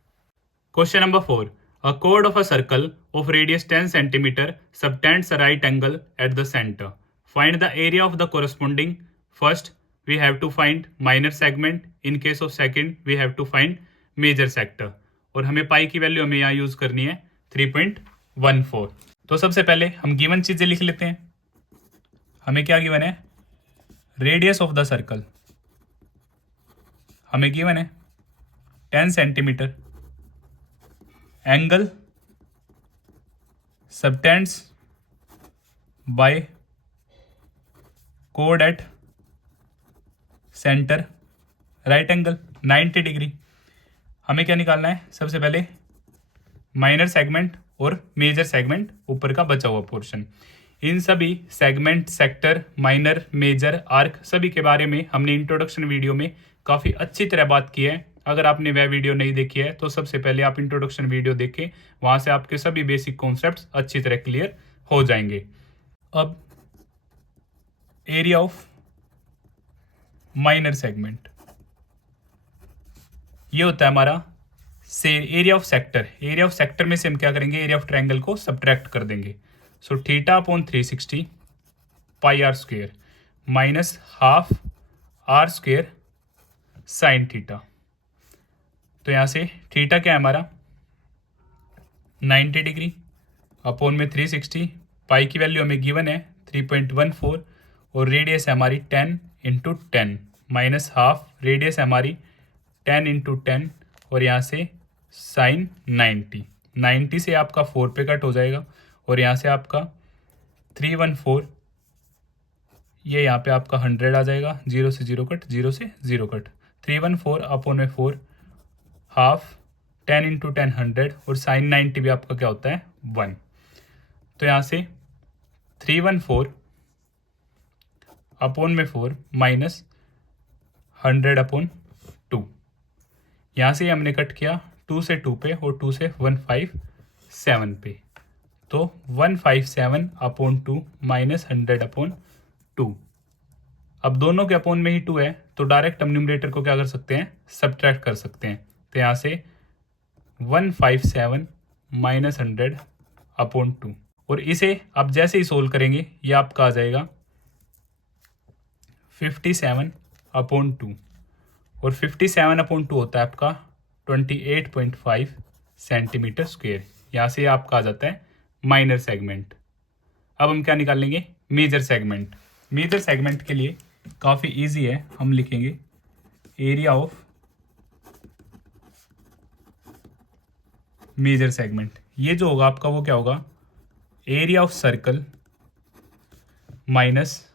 Question number 4, a chord of a circle of radius 10 centimeter subtends a right angle at the center. Find the area of the corresponding. First, we have to find minor segment. In case of second, we have to find major sector. और हमें पाई की value हमें यहाँ use करनी है 3.14। तो सबसे पहले हम गिवन चीजें लिख लेते हैं। हमें क्या गिवन है, रेडियस ऑफ द सर्कल हमें गिवन है 10 सेंटीमीटर। एंगल सबटेंड्स बाय कोड at centre right angle 90 degree. हमें क्या निकालना है, सबसे पहले माइनर सेगमेंट और मेजर सेगमेंट, ऊपर का बचा हुआ पोर्शन। इन सभी segment, sector, minor, major, arc सभी के बारे में हमने इंट्रोडक्शन वीडियो में काफ़ी अच्छी तरह बात की है। अगर आपने वह वीडियो नहीं देखी है तो सबसे पहले आप इंट्रोडक्शन वीडियो देखें, वहाँ से आपके सभी बेसिक कॉन्सेप्ट्स अच्छी तरह क्लियर हो जाएंगे। अब एरिया ऑफ माइनर सेगमेंट, ये होता है हमारा से area of sector. Area of sector में से हम क्या करेंगे, एरिया ऑफ ट्रायंगल को सब्ट्रैक्ट कर देंगे। So theta upon 360 pi are square minus half are square sine theta. तो यहाँ से थीटा क्या है हमारा 90 डिग्री अपॉन में 360। पाई की वैल्यू हमें गिवन है 3.14, और रेडियस है हमारी 10 इंटू 10 माइनस हाफ, रेडियस है हमारी 10 इंटू 10, और यहाँ से साइन 90 से आपका 4 पे कट हो जाएगा, और यहाँ से आपका 314, ये यहाँ पे आपका 100 आ जाएगा, 0 से 0 कट, 0 से 0 कट, 314 अपॉन में 4 हाफ 10 इंटू 10 100 और साइन 90 भी आपका क्या होता है 1। तो यहाँ से 314 अपॉन में 4 माइनस 100 अपॉन 2। यहाँ से हमने कट किया 2 से 2 पे और 2 से 157 पे। तो 157 अपॉन 2 माइनस 100 अपॉन 2। अब दोनों के अपॉन में ही 2 है तो डायरेक्ट हम न्यूमरेटर को क्या कर सकते हैं, सब्ट्रैक्ट कर सकते हैं। तो यहाँ से 157 माइनस 100 अपॉन 2 और इसे आप जैसे ही सोल्व करेंगे ये आपका आ जाएगा 57 अपॉन 2 और 57 अपॉन 2 होता है आपका 28.5 सेंटीमीटर स्क्वेयर। यहाँ से आपका आ जाता है माइनर सेगमेंट। अब हम क्या निकाल लेंगे, मेजर सेगमेंट। मेजर सेगमेंट के लिए काफ़ी इजी है, हम लिखेंगे एरिया ऑफ मेजर सेगमेंट। ये जो होगा आपका वो क्या होगा, area of circle minus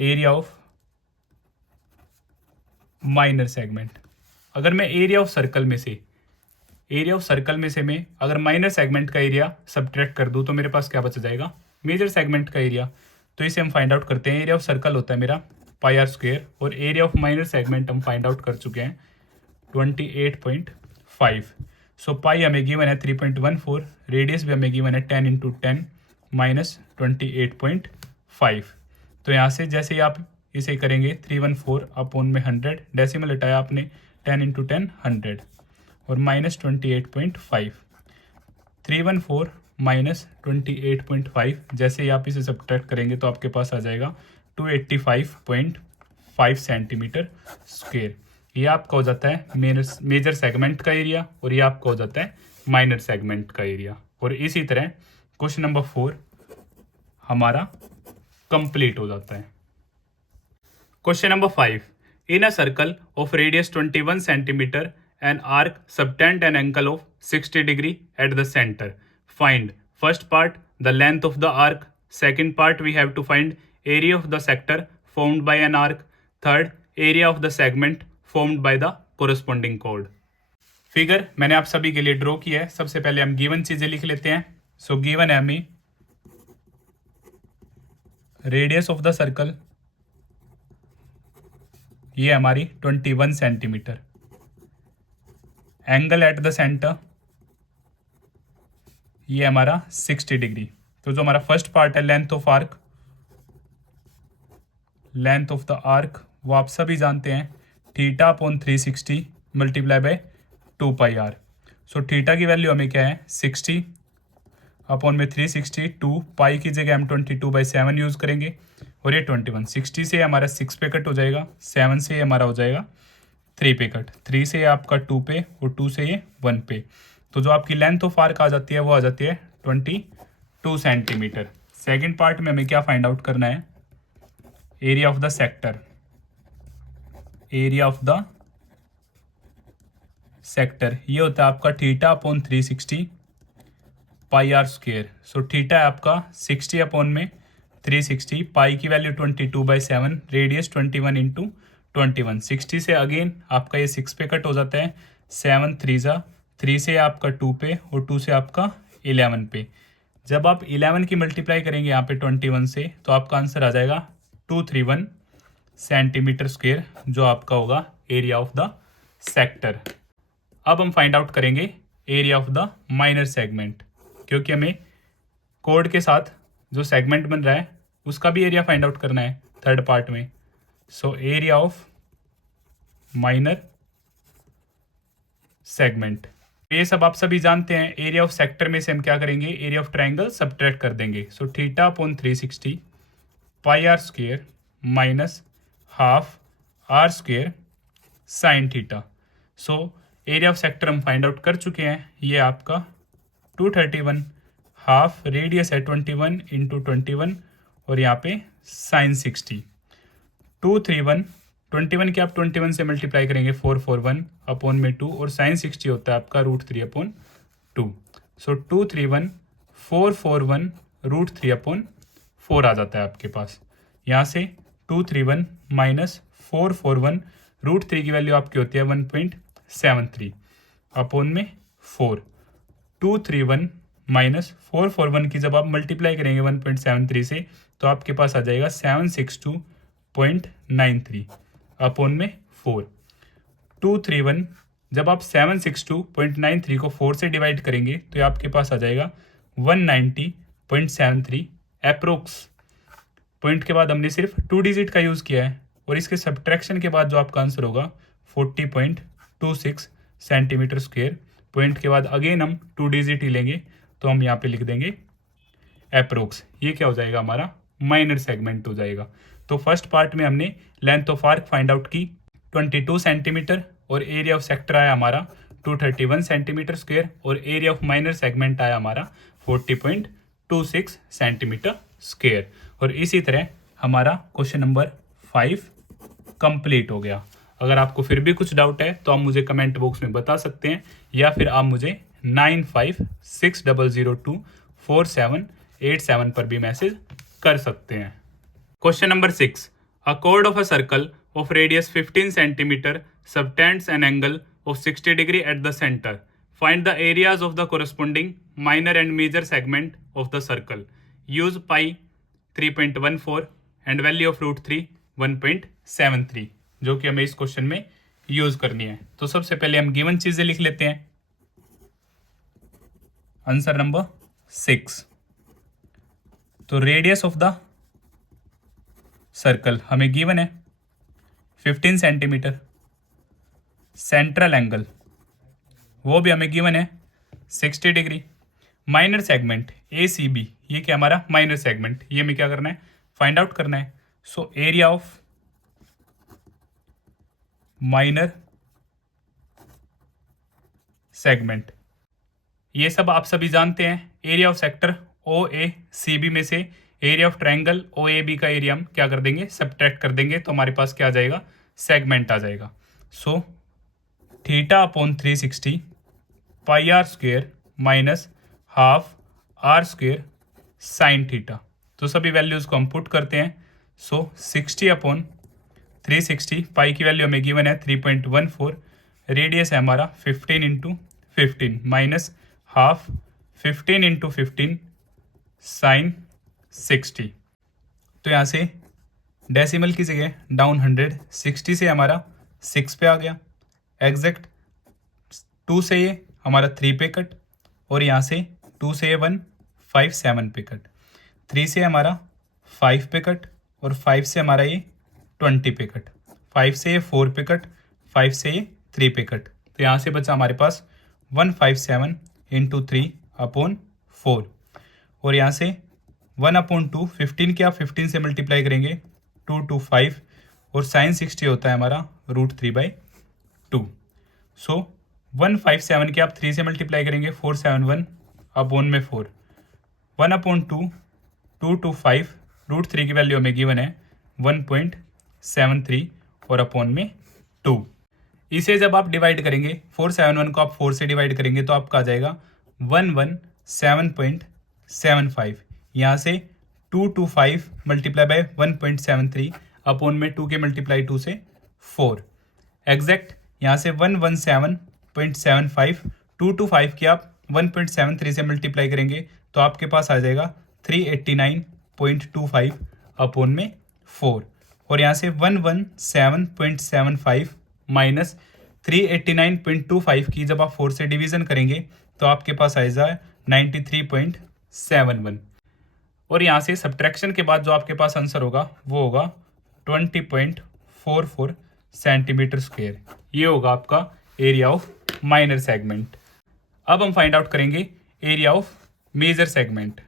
area of minor segment. अगर मैं एरिया ऑफ सर्कल में से मैं अगर माइनर सेगमेंट का एरिया सब्ट्रैक्ट कर दूं तो मेरे पास क्या बच जाएगा, मेजर सेगमेंट का एरिया। तो इसे हम फाइंड आउट करते हैं। एरिया ऑफ सर्कल होता है मेरा पाई आर स्क्वेयर और एरिया ऑफ माइनर सेगमेंट हम फाइंड आउट कर चुके हैं 28.5। सो पाई हमें गिवन है 3.14, रेडियस भी हमें गिवन है 10 इंटू 10 माइनस 28.5। तो यहाँ से जैसे ही आप इसे करेंगे 314 अपॉन में 100, डेसिमल हटाया आपने 10 इंटू 10 100 और माइनस 28.5। 314 माइनस 28.5 जैसे ही आप इसे सब्ट्रैक्ट करेंगे तो आपके पास आ जाएगा 285.5 सेंटीमीटर स्क्वेयर। ये आपका हो जाता है मेजर सेगमेंट का एरिया और ये आपका हो जाता है माइनर सेगमेंट का एरिया। और इसी तरह क्वेश्चन नंबर 4 हमारा कंप्लीट हो जाता है। Question number 5, in a circle of radius 21 centimetre an arc subtend an angle of 60 degree at the center. Find first part the length of the arc, second part we have to find area of the sector formed by an arc, third area of the segment formed by the corresponding chord. Figure मैंने आप सभी के लिए draw किया है। सबसे पहले हम गिवन चीजें लिख लेते हैं। सो गिवन है हमें रेडियस ऑफ द सर्कल, ये हमारी 21 centimetre, angle at the centre ये हमारा 60 डिग्री। तो जो हमारा फर्स्ट पार्ट है length of arc, length of the arc वो आप सभी जानते हैं theta upon 360 multiply by 2 pi are. So theta की वैल्यू हमें क्या है 60 अपॉन में 360, 2 पाई की जगह हम 22/7 यूज़ करेंगे और ये 21। 60 से हमारा 6 पे कट हो जाएगा, 7 से हमारा हो जाएगा 3 पे कट, 3 से आपका 2 पे और 2 से ये 1 पे। तो जो आपकी लेंथ ऑफ आर्क आ जाती है वो आ जाती है 22 सेंटीमीटर। सेकेंड पार्ट में हमें क्या फाइंड आउट करना है, area of the sector, area of the sector ये होता है आपका theta upon 360 pi are square. So theta है आपका 60 अपॉन में 360, पाई की वैल्यू 22/7, रेडियस 21 इंटू 21। 60 से अगेन आपका ये 6 पे कट हो जाता है, 7 3 3 से आपका 2 पे और 2 से आपका 11 पे। जब आप 11 की मल्टीप्लाई करेंगे यहाँ पे 21 से तो आपका आंसर आ जाएगा 231 सेंटीमीटर स्क्वेयर, जो आपका होगा एरिया ऑफ द सेक्टर। अब हम फाइंड आउट करेंगे area of the minor segment, क्योंकि हमें कोड के साथ जो सेगमेंट बन रहा है उसका भी एरिया फाइंड आउट करना है थर्ड पार्ट में। सो एरिया ऑफ माइनर सेगमेंट, ये सब आप सभी जानते हैं। एरिया ऑफ सेक्टर में से हम क्या करेंगे, एरिया ऑफ ट्रायंगल सब्ट्रैक्ट कर देंगे। So theta upon 360 pi are square minus half are square sine theta. So area of sector हम फाइंड आउट कर चुके हैं, ये आपका 231, हाफ रेडियस है 21 इंटू 21 और यहाँ पे साइन 60। 231, 21 के आप 21 से मल्टीप्लाई करेंगे 441 अपॉन में 2 और साइन 60 होता है आपका √3 अपॉन 2। सो 231 441 √3 अपॉन 4 आ जाता है आपके पास। यहाँ से 231 माइनस 441 √3 की वैल्यू आपकी होती है 1.73 अपॉन में 4 231 माइनस 441 की जब आप मल्टीप्लाई करेंगे 1.73 से तो आपके पास आ जाएगा 762.93 अपॉन में 4 231 जब आप 762.93 को 4 से डिवाइड करेंगे तो ये आपके पास आ जाएगा 190.73 अप्रोक्स। पॉइंट के बाद हमने सिर्फ 2 डिजिट का यूज़ किया है और इसके सब्ट्रैक्शन के बाद जो आपका आंसर होगा 40.26 सेंटीमीटर स्क्वायर। पॉइंट के बाद अगेन हम 2 डिजिट ही लेंगे तो हम यहाँ पे लिख देंगे अप्रोक्स। ये क्या हो जाएगा हमारा माइनर सेगमेंट हो जाएगा। तो फर्स्ट पार्ट में हमने length of arc find out की 22 सेंटीमीटर और एरिया ऑफ सेक्टर आया हमारा 231 सेंटीमीटर स्क्वायर और एरिया ऑफ माइनर सेगमेंट आया हमारा 40.26 सेंटीमीटर स्क्वायर। और इसी तरह हमारा क्वेश्चन नंबर 5 कंप्लीट हो गया। अगर आपको फिर भी कुछ डाउट है तो आप मुझे कमेंट बॉक्स में बता सकते हैं या फिर आप मुझे 9560024787 पर भी मैसेज कर सकते हैं। Question number 6, a chord of a circle of radius 15 centimeter subtends an angle of 60 degree at the center. Find the areas of the corresponding minor and major segment of the circle. Use pi 3.14 and value of √3 1.73 जो कि हमें इस question में use करनी है। तो सबसे पहले हम गिवन चीजें लिख लेते हैं। आंसर नंबर 6, तो रेडियस ऑफ द सर्कल हमें गिवन है 15 सेंटीमीटर, सेंट्रल एंगल वो भी हमें गिवन है 60 डिग्री, माइनर सेगमेंट ACB ये क्या हमारा माइनर सेगमेंट, ये हमें क्या करना है फाइंड आउट करना है। सो एरिया ऑफ माइनर सेगमेंट ये सब आप सभी जानते हैं। एरिया ऑफ सेक्टर OACB में से एरिया ऑफ ट्रायंगल OAB का एरिया हम क्या कर देंगे सब्ट्रैक्ट कर देंगे तो हमारे पास क्या आ जाएगा सेगमेंट आ जाएगा। So theta upon 360 pi are square minus half are square sine theta. तो सभी वैल्यूज को हम पुट करते हैं। सो 60 अपॉन 360 पाई की वैल्यू हमें गिवन है 3.14, रेडियस है हमारा 15 into 15 minus half 15 into 15 sine 60। तो यहाँ से डेसिमल की जगह डाउन 100, 60 से हमारा 6 पे आ गया एग्जैक्ट, 2 से ये हमारा 3 पे कट और यहाँ से 2 से ये 1 5 7 पे कट, 3 से हमारा 5 पे कट और 5 से हमारा ये 20 पे कट, 5 से ये 4 पे कट, 5 से ये 3 पे कट। तो यहाँ से बचा हमारे पास 157 इंटू 3 अपॉन 4 और यहाँ से 1 अपॉन 2 15 के आप 15 से मल्टीप्लाई करेंगे 2 to 5 और साइन 60 होता है हमारा √3/2। सो 157 के आप 3 से मल्टीप्लाई करेंगे 471 अपॉन में 4, 1 अपॉन 2 2 to 5 √3 की वैल्यू हमें गिवन है 1.73 और अपॉन में 2। इसे जब आप डिवाइड करेंगे 471 को आप 4 से डिवाइड करेंगे तो आपका आ जाएगा 117.75। यहाँ से 2 to 5 मल्टीप्लाई बाय 1.73 अपॉन में 2 के मल्टीप्लाई 2 से 4 एग्जैक्ट, यहाँ से 117.75 2 to 5 की आप 1.73 से मल्टीप्लाई करेंगे तो आपके पास आ जाएगा 389.25 अपॉन में 4 और यहाँ से 117.75 माइनस 389.25 की जब आप 4 से डिवीजन करेंगे तो आपके पास आ जाए 93.71 और यहाँ से सब्ट्रैक्शन के बाद जो आपके पास आंसर होगा वो होगा 20.44 सेंटीमीटर स्क्वायर। ये होगा आपका एरिया ऑफ माइनर सेगमेंट। अब हम फाइंड आउट करेंगे area of major segment.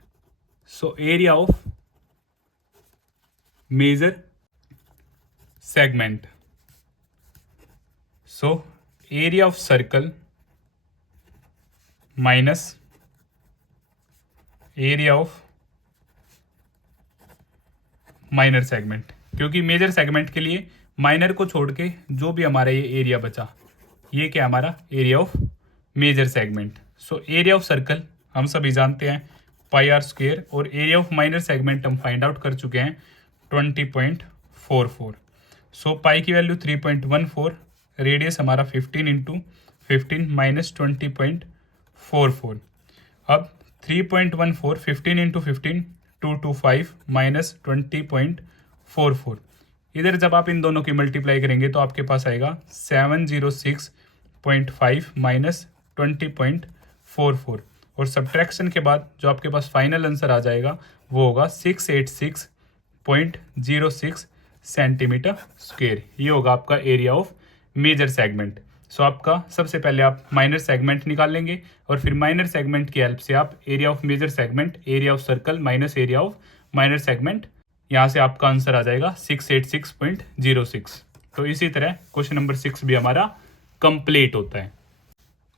So area of major segment, so area of circle minus area of minor segment, क्योंकि मेजर सेगमेंट के लिए माइनर को छोड़ के जो भी हमारा ये एरिया बचा ये क्या हमारा area of major segment. So area of circle हम सभी जानते हैं पाई आर स्क्वेयर और एरिया ऑफ माइनर सेगमेंट हम फाइंड आउट कर चुके हैं 20.44। सो पाई की वैल्यू 3.14, रेडियस हमारा 15 इंटू 15 माइनस 20.44। अब 3.14 15 इंटू 15 225 माइनस 20.44। इधर जब आप इन दोनों की मल्टीप्लाई करेंगे तो आपके पास आएगा 706.5 माइनस 20.44, और सब्ट्रैक्शन के बाद जो आपके पास फाइनल आंसर आ जाएगा वो होगा 686.06 सेंटीमीटर स्क्वेयर। ये होगा आपका एरिया ऑफ मेजर सेगमेंट। सो आपका सबसे पहले आप माइनर सेगमेंट निकाल लेंगे और फिर माइनर सेगमेंट की हेल्प से आप area of major segment, area of circle minus area of minor segment, यहाँ से आपका आंसर आ जाएगा 686.06। तो इसी तरह क्वेश्चन नंबर 6 भी हमारा कंप्लीट होता है।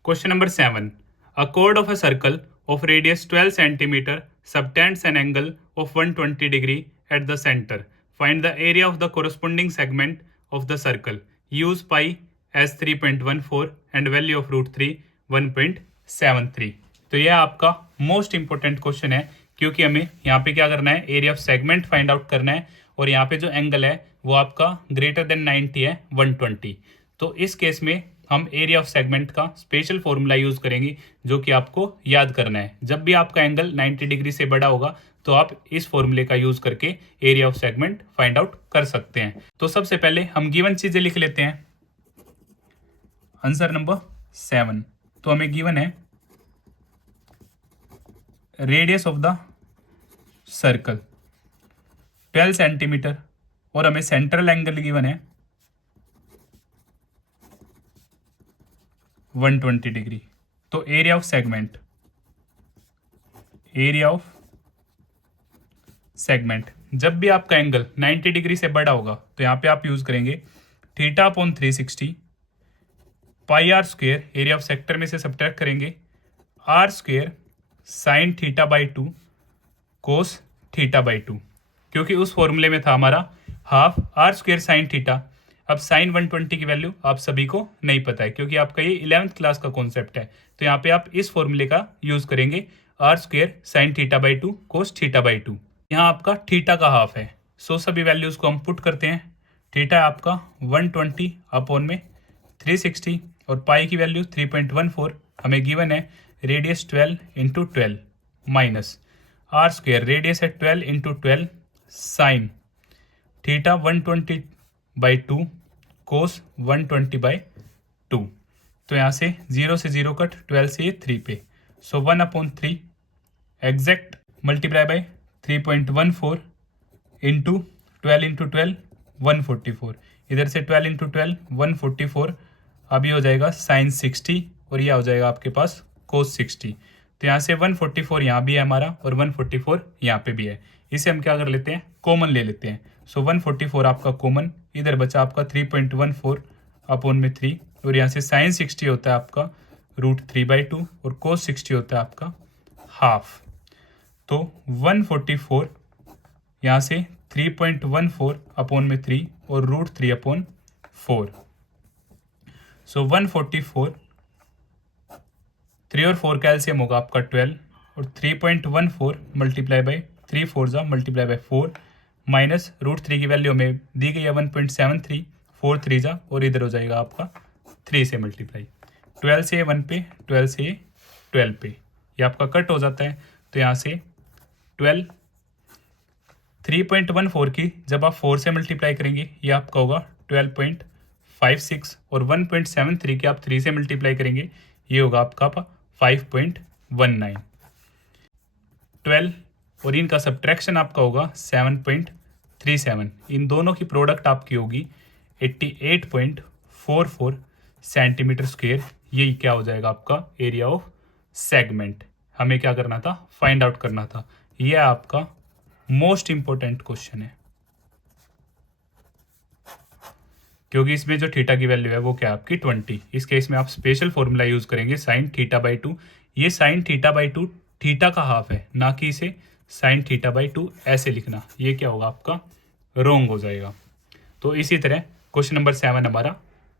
Question number 7, a chord of a circle of radius 12 centimeter subtends an angle of 120 degree at the center. Find the area of the corresponding segment of the circle. Use pi as 3.14 and value of root 3 1.73। तो यह आपका most important question है, क्योंकि हमें यहाँ पे क्या करना है, area of segment find out करना है, और यहाँ पे जो एंगल है वो आपका ग्रेटर देन 90 है 120। तो इस केस में हम एरिया ऑफ सेगमेंट का स्पेशल फॉर्मूला यूज करेंगे, जो कि आपको याद करना है। जब भी आपका एंगल 90 डिग्री से बड़ा होगा तो आप इस फॉर्मूले का यूज करके area of segment find out कर सकते हैं। तो सबसे पहले हम गिवन चीजें लिख लेते हैं। आंसर नंबर 7, तो हमें गिवन है radius of the circle 12 centimetre, और हमें सेंट्रल एंगल गिवन है 120 डिग्री। तो area of segment, area of segment, जब भी आपका एंगल 90 डिग्री से बड़ा होगा तो यहाँ पे आप यूज करेंगे theta upon 360 pi are square, area of sector में से सब्ट्रैक्ट करेंगे R square sine theta by 2 cos theta by 2, क्योंकि उस फॉर्मूले में था हमारा half are square sine theta. अब साइन 120 की वैल्यू आप सभी को नहीं पता है, क्योंकि आपका ये 11th क्लास का कॉन्सेप्ट है। तो यहाँ पे आप इस फॉर्मूले का यूज करेंगे R square sine theta by 2 cos theta by 2। यहाँ आपका थीटा का हाफ है, सो सभी वैल्यूज को हम पुट करते हैं। थीटा आपका 120 अपॉन में 360, और पाई की वैल्यू 3.14 हमें गिवन है, radius 12 into 12 minus are square, radius है 12 into 12 sine theta 120 by 2 cos 120 by 2। तो यहाँ से 0 से 0 कट, 12 से ये 3 पे, सो 1/3 exact multiply by 3.14 into 12 into 12 144, इधर से 12 इंटू 12 144, अभी हो जाएगा साइन 60, और यह हो जाएगा आपके पास कोस 60। तो यहाँ से 144 यहाँ भी है हमारा, और 144 यहाँ पे भी है। इसे हम क्या कर लेते हैं, कॉमन ले लेते हैं। सो 144 आपका कॉमन, इधर बचा आपका 3.14 अपॉन में 3, और यहाँ से साइन 60 होता है आपका रूट 3/2, और कोस 60 होता है आपका हाफ। तो 144 यहाँ से 3.14 अपॉन में 3 और रूट 3 अपॉन 4। सो 144, 3 और 4 का एलसीएम होगा आपका 12, और 3.14 मल्टीप्लाई बाई 3 4 जा मल्टीप्लाई बाई 4 माइनस रूट 3 की वैल्यू में दी गई है 1.73, 4 3 जा, और इधर हो जाएगा आपका 3 से मल्टीप्लाई, 12 से 1 पे, 12 से 12 पे, ये आपका कट हो जाता है। तो यहाँ से 12 3.14 की जब आप 4 से मल्टीप्लाई करेंगे ये आपका होगा 12.56, और 1.73 की आप 3 से मल्टीप्लाई करेंगे ये होगा आपका 5.19। 12 और इनका सब्ट्रैक्शन आपका होगा 7.37, इन दोनों की प्रोडक्ट आपकी होगी 88.44 सेंटीमीटर स्क्वेयर। यही क्या हो जाएगा आपका एरिया ऑफ सेगमेंट। हमें क्या करना था, फाइंड आउट करना था। यह आपका मोस्ट इंपॉर्टेंट क्वेश्चन है, क्योंकि इसमें जो थीटा की वैल्यू है वो क्या आपकी 20। इस केस में आप स्पेशल फॉर्मूला यूज करेंगे साइन थीटा बाई 2। ये साइन थीटा बाई 2 थीटा का हाफ है, ना कि इसे साइन थीटा बाई 2 ऐसे लिखना, ये क्या होगा आपका रॉन्ग हो जाएगा। तो इसी तरह क्वेश्चन नंबर 7 हमारा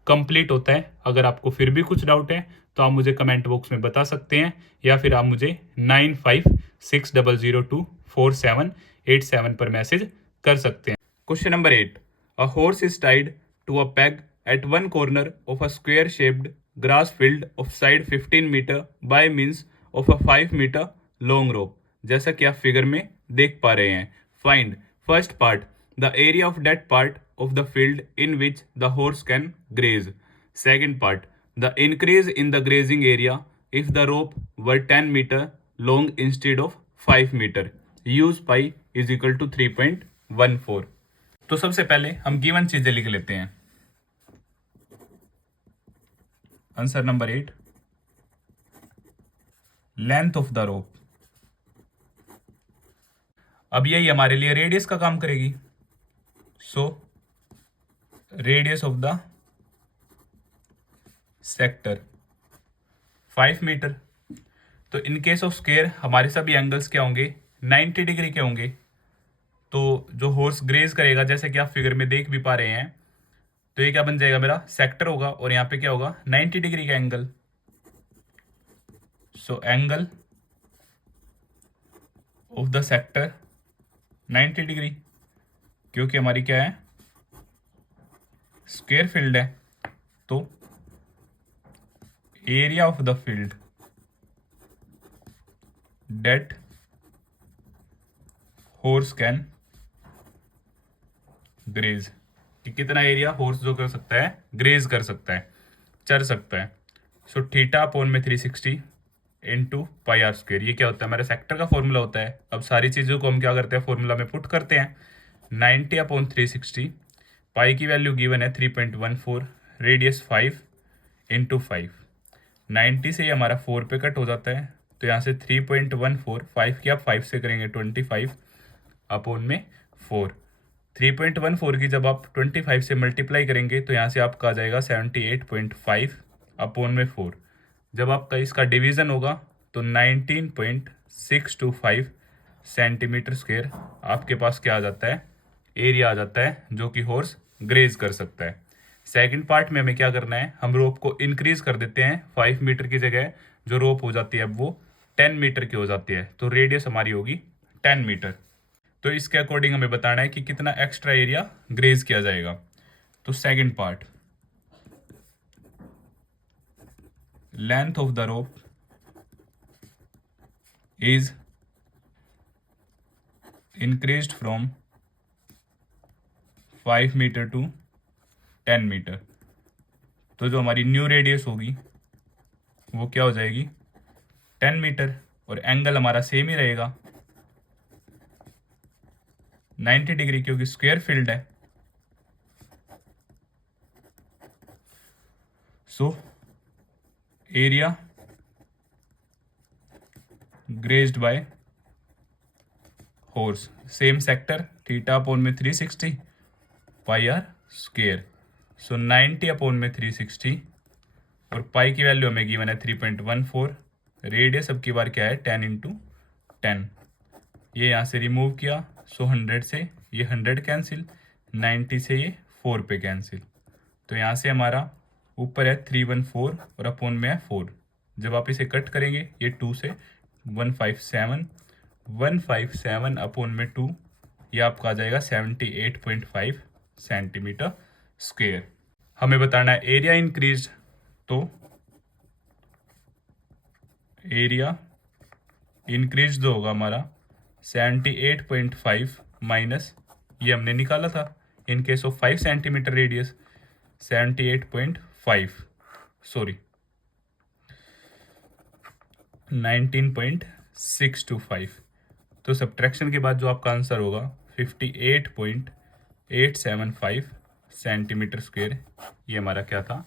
कंप्लीट होता है। अगर आपको फिर भी कुछ डाउट है तो आप मुझे कमेंट बॉक्स में बता सकते हैं, या फिर आप मुझे 9560024787 पर मैसेज कर सकते हैं। Question number 8, A horse is tied to a peg at one corner of a square-shaped grass field of side 15 meter by means of a 5 meter long rope. जैसा कि आप फिगर में देख पा रहे हैं. Find first part, the area of that part of the field in which the horse can graze. Second part, the increase in the grazing area if the rope were 10 meter long instead of 5 meter. Use pi is equal to 3.14. तो सबसे पहले हम given चीजें लिख लेते हैं. Answer number 8, length of the rope. अब यही हमारे लिए रेडियस का काम करेगी. So radius of the sector 5 metre. तो इन केस ऑफ स्क्वायर हमारे सभी एंगल्स क्या होंगे, 90 डिग्री के होंगे. तो जो हॉर्स ग्रेज करेगा, जैसे कि आप फिगर में देख भी पा रहे हैं, तो ये क्या बन जाएगा, मेरा सेक्टर होगा और यहाँ पे क्या होगा, 90 डिग्री का angle. So angle of the sector 90 degree, क्योंकि हमारी क्या है, स्क्वायर फील्ड है. तो area of the field that horse can graze, कि कितना एरिया हॉर्स जो कर सकता है, ग्रेज कर सकता है, चर सकता है. सो थीटा अपॉन में 360 इंटू पाई आर स्क्वायर. ये क्या होता है, हमारे सेक्टर का फॉर्मूला होता है. अब सारी चीज़ों को हम क्या करते हैं, फॉर्मूला में पुट करते हैं. 90 अपॉन 360, पाई की वैल्यू गिवन है 3.14, रेडियस 5 इंटू 5. 90 से ये हमारा 4 पे कट हो जाता है, तो यहाँ से 3.14, 5 की आप 5 से करेंगे 25 अपॉन में 4. 3.14 की जब आप 25 से मल्टीप्लाई करेंगे तो यहाँ से आपका आ जाएगा 78.5 अपॉन में 4. जब आपका इसका डिवीज़न होगा तो 19.625 सेंटीमीटर स्क्वायर आपके पास क्या आ जाता है, एरिया आ जाता है, जो कि हॉर्स ग्रेज कर सकता है. सेकंड पार्ट में हमें क्या करना है, हम रोप को इंक्रीज कर देते हैं. 5 मीटर की जगह जो रोप हो जाती है अब वो 10 मीटर की हो जाती है. तो रेडियस हमारी होगी 10 मीटर. तो इसके अकॉर्डिंग हमें बताना है कि कितना एक्स्ट्रा एरिया ग्रेज किया जाएगा. तो second part, length of the rope is increased from 5 metre to 10 metre. तो जो हमारी न्यू रेडियस होगी वो क्या हो जाएगी, 10 मीटर. और एंगल हमारा सेम ही रहेगा 90 डिग्री, क्योंकि स्क्वायर फील्ड है. So area grazed bye horse, same sector, theta upon में 360 pi are square. So 90 upon में 360 और पाई की वैल्यू हमें गिवन है 3.14. रेडियस अब की बार क्या है, 10 इंटू 10. ये यहाँ से रिमूव किया, सो 100 से ये 100 कैंसिल, 90 से ये 4 पे कैंसिल. तो यहाँ से हमारा ऊपर है 314 और अपॉन में है 4. जब आप इसे कट करेंगे ये 2 से 157 अपॉन में 2, ये आपका आ जाएगा 78.5 सेंटीमीटर स्क्वायर. हमें बताना है एरिया इंक्रीज, तो एरिया इंक्रीज जो होगा हमारा 78.5 माइनस ये हमने निकाला था इन केस ऑफ 5 सेंटीमीटर रेडियस, 19.625. तो सब्ट्रैक्शन के बाद जो आपका आंसर होगा 58.875 सेंटीमीटर स्क्वायर. ये हमारा क्या था,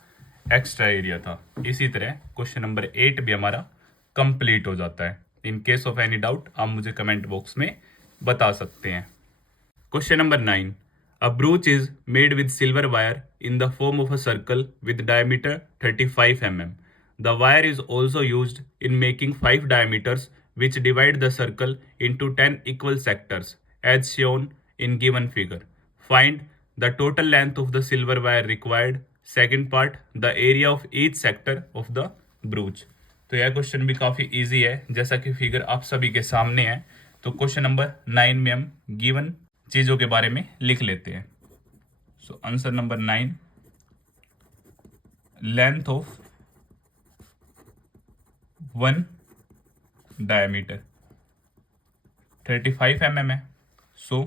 एक्स्ट्रा एरिया था. इसी तरह क्वेश्चन नंबर 8 भी हमारा कंप्लीट हो जाता है. इन केस ऑफ एनी डाउट आप मुझे कमेंट बॉक्स में बता सकते हैं. Question number 9, a brooch is made with silver wire in the form of a circle with diameter 35 mm. The wire is also used in making 5 diameters which divide the circle into 10 equal sectors as shown in given figure. Find the total length of the silver wire required. Second part, the area of each sector of the brooch. तो यह question भी काफ़ी easy है, जैसा कि figure आप सभी के सामने है. तो क्वेश्चन नंबर 9 में हम गिवन चीज़ों के बारे में लिख लेते हैं. So answer number 9, length of one diameter 35 mm है। So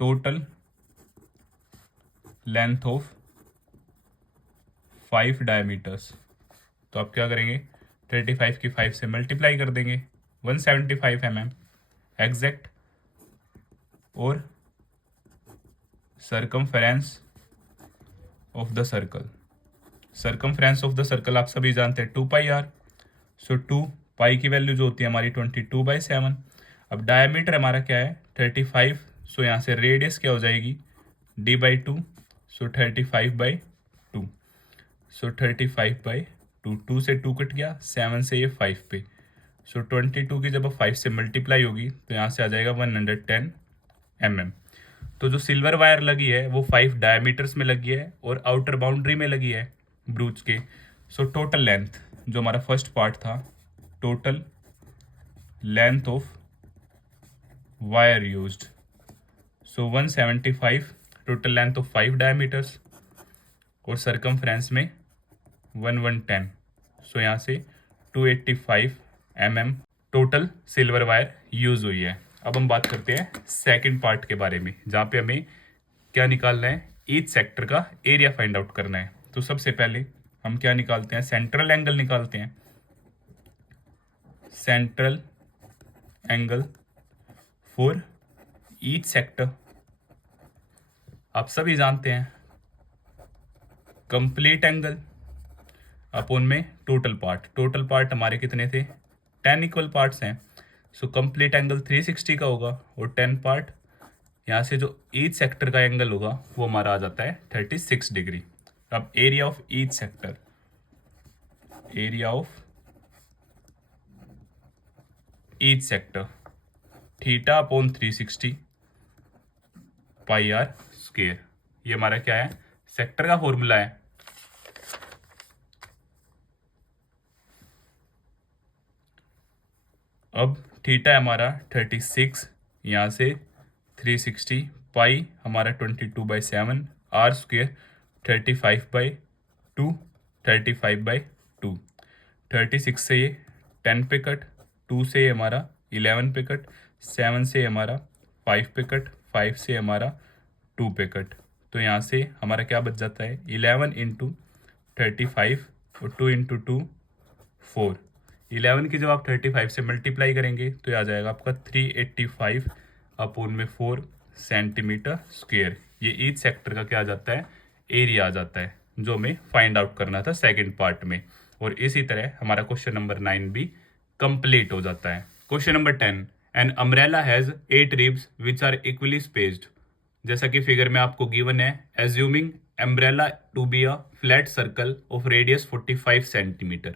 total length of 5 diameters, तो आप क्या करेंगे 35 की 5 से मल्टीप्लाई कर देंगे, 175 mm एग्जैक्ट। और circumference of the circle, circumference of the circle आप सभी जानते हैं 2πr। सो 2 पाई की वैल्यू जो होती है हमारी 22/7। अब डायमीटर हमारा क्या है 35। सो यहाँ से रेडियस क्या हो जाएगी d/2। सो 35/2। सो 35/2, 2 से 2 कट गया, 7 से ये 5 पे। सो 22 की जब 5 से मल्टीप्लाई होगी तो यहाँ से आ जाएगा 110 mm। तो जो सिल्वर वायर लगी है वो 5 डायमीटर्स में लगी है और आउटर बाउंड्री में लगी है ब्रूच के। सो टोटल लेंथ जो हमारा फर्स्ट पार्ट था, total length of wire used, so 175 total length of 5 diameters और सरकमफ्रेंस में 1110। सो यहाँ से 285 mm total silver wire use हुई है। अब हम बात करते हैं सेकंड पार्ट के बारे में, जहाँ पे हमें क्या निकालना है, ईच सेक्टर का एरिया फाइंड आउट करना है। तो सबसे पहले हम क्या निकालते हैं, सेंट्रल एंगल निकालते हैं। Central angle for each sector आप सभी जानते हैं, कंप्लीट एंगल अपॉन में टोटल पार्ट। टोटल पार्ट हमारे कितने थे 10 इक्वल पार्ट्स हैं। सो कंप्लीट एंगल 360 का होगा और 10 पार्ट यहाँ से जो ईच सेक्टर का एंगल होगा वो हमारा आ जाता है 36 डिग्री। अब area of each sector, area of each sector theta upon 360 πr square, ये हमारा क्या है सेक्टर का फॉर्मूला है। अब थीटा है हमारा 36, यहाँ से 360, पाई हमारा 22/7, आर स्क्वायर 35/2, 35/2। 36 से ये 10 पे कट, 2 से हमारा 11 पे कट, 7 से हमारा 5 पे कट, 5 से हमारा 2 पे कट। तो यहाँ से हमारा क्या बच जाता है 11 × 35 और 2 × 2 4। 11 की जब आप 35 से मल्टीप्लाई करेंगे तो ये आ जाएगा आपका 385 अपॉन में 4 सेंटीमीटर स्क्वायर। ये ईच सेक्टर का क्या आ जाता है एरिया आ जाता है, जो हमें फाइंड आउट करना था सेकंड पार्ट में। और इसी तरह हमारा क्वेश्चन नंबर 9 भी कंप्लीट हो जाता है। Question number 10, an umbrella has 8 ribs which are equally spaced. जैसा कि फिगर में आपको गिवन है, assuming umbrella to be a flat circle of radius 45 centimetre,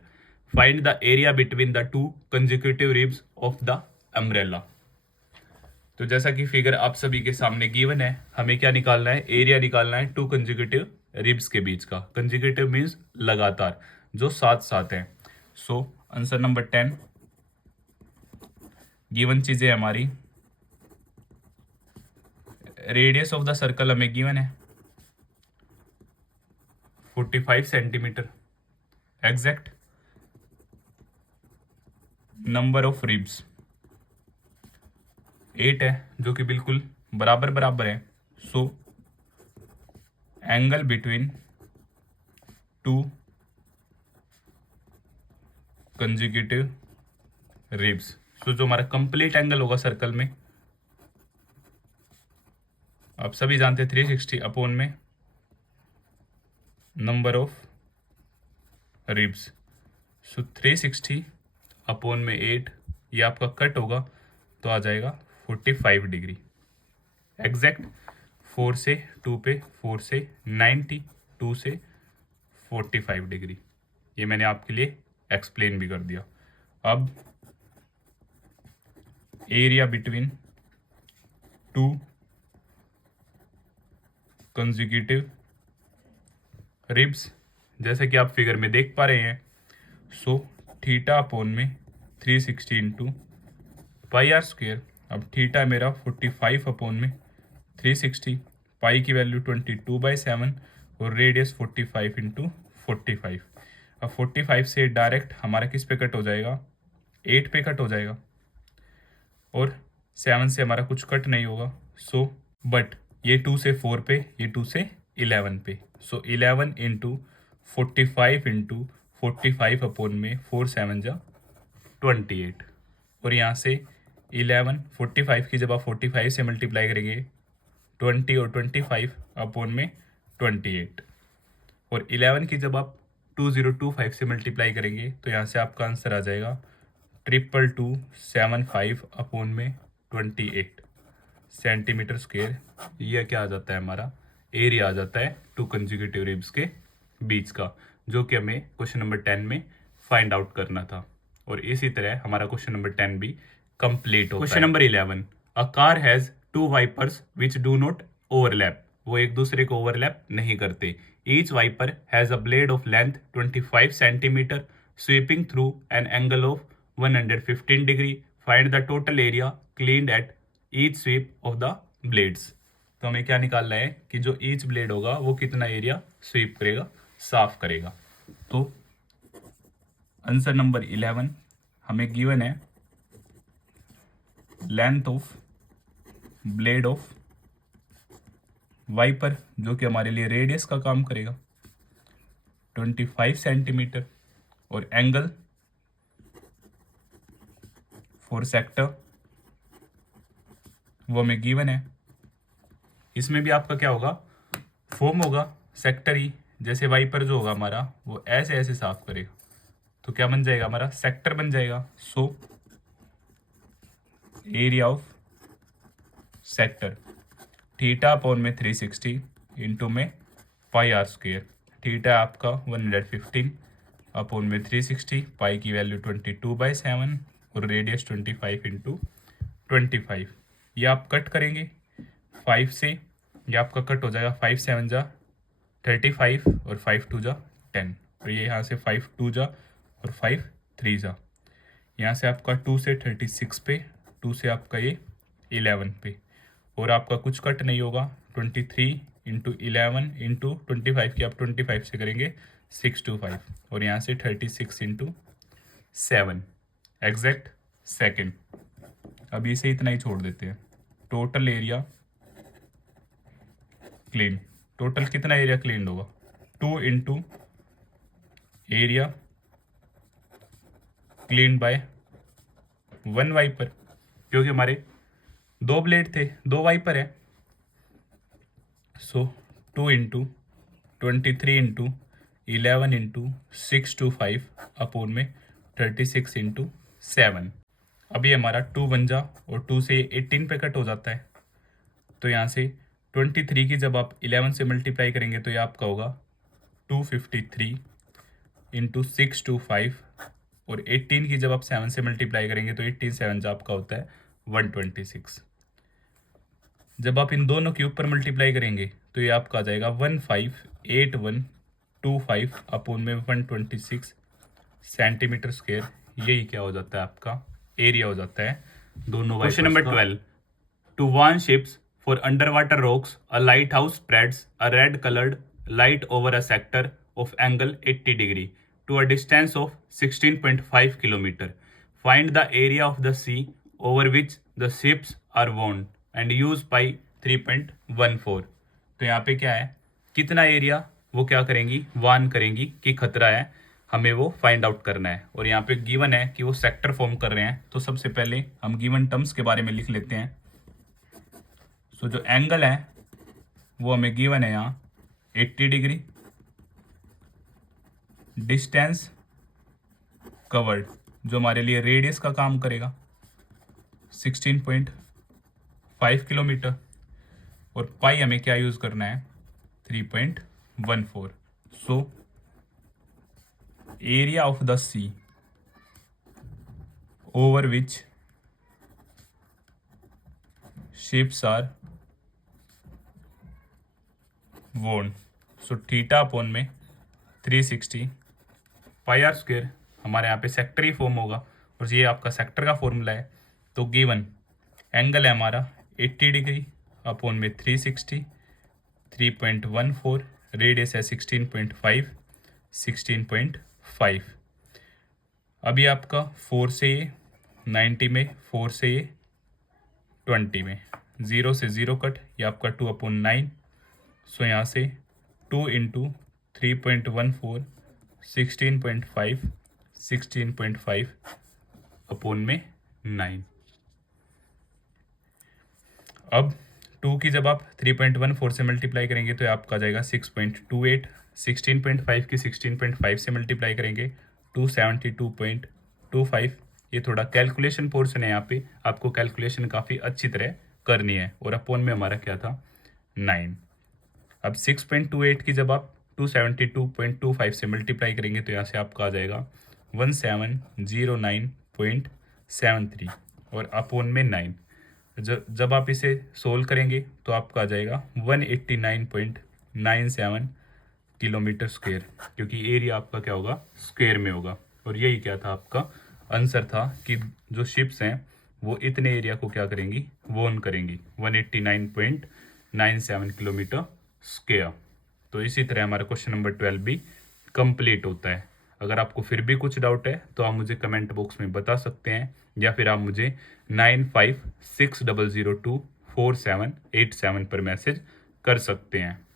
find the area between the two consecutive ribs of the umbrella. तो जैसा कि figure आप सभी के सामने गिवन है, हमें क्या निकालना है एरिया निकालना है टू कंसेक्यूटिव रिब्स के बीच का। कंसेक्यूटिव मीन्स लगातार, जो साथ साथ है। सो आंसर नंबर 10 गिवन चीजें हमारी, रेडियस ऑफ द सर्कल हमें गिवन है 45 centimetre exact. Number of ribs 8 है, जो कि बिल्कुल बराबर बराबर है। So angle between two consecutive ribs, so जो हमारा कंप्लीट एंगल होगा सर्कल में, आप सभी जानते हैं 360 अपॉन में number of ribs. So 360 upon में 8, ये आपका कट होगा तो आ जाएगा 45 डिग्री एग्जैक्ट। 4 से 2 पे, 4 से 90, 2 से 45 डिग्री। ये मैंने आपके लिए एक्सप्लेन भी कर दिया। अब area between two consecutive ribs, जैसे कि आप फिगर में देख पा रहे हैं। सो थीटा अपॉन में 360 × πr स्क्वायर। अब थीटा मेरा 45 अपॉन में 360, पाई की वैल्यू 22/7 और रेडियस 45 इंटू 45। अब 45 से डायरेक्ट हमारा किस पे कट हो जाएगा, 8 पे कट हो जाएगा, और 7 से हमारा कुछ कट नहीं होगा। सो बट ये 2 से 4 पे, ये 2 से 11 पे। सो 11 इंटू 45 इंटू 45 अपॉन में 4 7 जा 28। और यहाँ से 11 45 की जब आप 45 से मल्टीप्लाई करेंगे 20 और 25 अपॉन में 28। और 11 की जब आप 2025 से मल्टीप्लाई करेंगे तो यहाँ से आपका आंसर आ जाएगा 2275 अपॉन में 28 सेंटीमीटर स्क्वायर। यह क्या आ जाता है, हमारा एरिया आ जाता है टू कंसेक्यूटिव रिब्स के बीच का, जो कि हमें क्वेश्चन नंबर 10 में फाइंड आउट करना था। और इसी तरह हमारा क्वेश्चन नंबर 10 भी कंप्लीट होता है। Question number 11, a car has 2 wipers which do not overlap. वो एक दूसरे को ओवरलैप नहीं करते। Each wiper has a blade of length 25 centimetre sweeping through an angle of 115 degree. Find the total area cleaned at each sweep of the blades. तो हमें क्या निकालना है कि जो ईच ब्लेड होगा वो कितना एरिया स्वीप करेगा, साफ करेगा। तो आंसर नंबर 11 हमें गिवन है length of blade of wiper, जो कि हमारे लिए रेडियस का काम करेगा 25 सेंटीमीटर, और एंगल फॉर सेक्टर वो हमें गिवन है। इसमें भी आपका क्या होगा, फॉर्म होगा सेक्टर ही। जैसे वाइपर जो होगा हमारा वो ऐसे ऐसे साफ करेगा, तो क्या बन जाएगा, हमारा सेक्टर बन जाएगा। सो area of sector theta upon में 360 इंटू में पाई आर स्क्वेयर। थीटा आपका 115 अपॉन में 360, पाई की वैल्यू 22/7 और रेडियस 25 इंटू 25। ये आप कट करेंगे 5 से, ये आपका कट हो जाएगा 5 7 जा 35 और 5 2 जा 10, और ये यहाँ से 5 2 जा और 5 3 जा। यहाँ से आपका 2 से 36 पे, 2 से आपका ये 11 पे, और आपका कुछ कट नहीं होगा। 23 इंटू 11 इंटू 25 की आप 25 से करेंगे 625, और यहाँ से 36 इंटू 7 एग्जैक्ट सेकेंड। अब इसे इतना ही छोड़ देते हैं। टोटल एरिया क्लीन, टोटल कितना एरिया क्लीन होगा, 2 into area clean by 1 wiper, क्योंकि हमारे 2 ब्लेड थे, 2 वाइपर है। So 2 into 23 into 11 into 625 upon में 36 इंटू 7। अभी हमारा 2 बन जा, और 2 से 18 पे कट हो जाता है। तो यहाँ से 23 की जब आप 11 से मल्टीप्लाई करेंगे तो ये आपका होगा 253 इंटू 625, और 18 की जब आप 7 से मल्टीप्लाई करेंगे तो 18 7 जो आपका होता है 126। जब आप इन दोनों के ऊपर मल्टीप्लाई करेंगे तो ये आपका आ जाएगा 158125 अपॉन में 126 सेंटीमीटर स्क्वायर। यही क्या हो जाता है, आपका एरिया हो जाता है दोनों। Question number 12, to warn ships for underwater rocks, a lighthouse spreads a red colored light over a sector of angle 80 degree to a distance of 16.5 kilometer. Find the area of the sea over which the ships are warned and use pi 3.14. तो यहाँ पे क्या है, कितना area वो क्या करेंगी, warn करेंगी कि खतरा है, हमें वो फाइंड आउट करना है। और यहाँ पे गिवन है कि वो सेक्टर फॉर्म कर रहे हैं। तो सबसे पहले हम गिवन टर्म्स के बारे में लिख लेते हैं। सो जो एंगल है वो हमें गिवन है यहाँ 80 डिग्री, डिस्टेंस कवर्ड जो हमारे लिए रेडियस का काम करेगा 16.5 किलोमीटर, और पाई हमें क्या यूज़ करना है 3.14। So area of the sea over which ships are won. So theta upon में 360 पाई आर स्क्वायर, हमारे यहाँ पे सेक्टर ही फॉर्म होगा, और ये आपका सेक्टर का फॉर्मूला है। तो गिवन एंगल है हमारा 80 डिग्री अपॉन में 360 3.14, रेडियस है 16.5, 16.5। अभी आपका 4 से ये 90 में, 4 से ये 20 में, 0 से 0 कट, ये आपका 2/9। सो यहाँ से 2 इंटू 3.14, 16.5, 16.5/9। अब 2 की जब आप 3.14 से मल्टीप्लाई करेंगे तो आपका आ जाएगा 6.28, 16.5 की 16.5 से मल्टीप्लाई करेंगे 272.25। ये थोड़ा कैलकुलेशन पोर्शन है, यहाँ पे आपको कैलकुलेशन काफ़ी अच्छी तरह करनी है। और अपॉन में हमारा क्या था 9। अब 6.28 की जब आप 272.25 से मल्टीप्लाई करेंगे तो यहाँ से आपका आ जाएगा 1709.73 और अपॉन में 9। जब आप इसे सोल्व करेंगे तो आपका आ जाएगा 189.97 किलोमीटर स्क्वायर, क्योंकि एरिया आपका क्या होगा स्क्वायर में होगा। और यही क्या था आपका आंसर था कि जो शिप्स हैं वो इतने एरिया को क्या करेंगी, वोन करेंगी 189.97 किलोमीटर स्क्वायर। तो इसी तरह हमारा क्वेश्चन नंबर 12 भी कंप्लीट होता है। अगर आपको फिर भी कुछ डाउट है तो आप मुझे कमेंट बॉक्स में बता सकते हैं, या फिर आप मुझे 9560024787 पर मैसेज कर सकते हैं।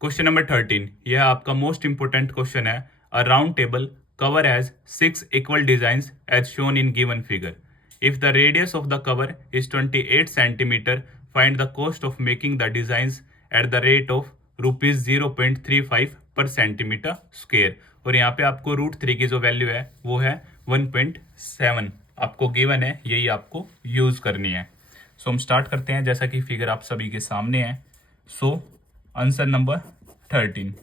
क्वेश्चन नंबर 13, यह आपका मोस्ट इंपोर्टेंट क्वेश्चन है। A round table cover has 6 equal designs as shown in given figure. If the radius of the cover is 28 centimetre, find the cost of making the designs at the rate of ₹0.35 per centimetre square. और यहाँ पे आपको √3 की जो value है वो है 1.7 आपको गिवन है, यही आपको यूज करनी है। सो हम स्टार्ट करते हैं, जैसा कि फिगर आप सभी के सामने है। So answer number 13,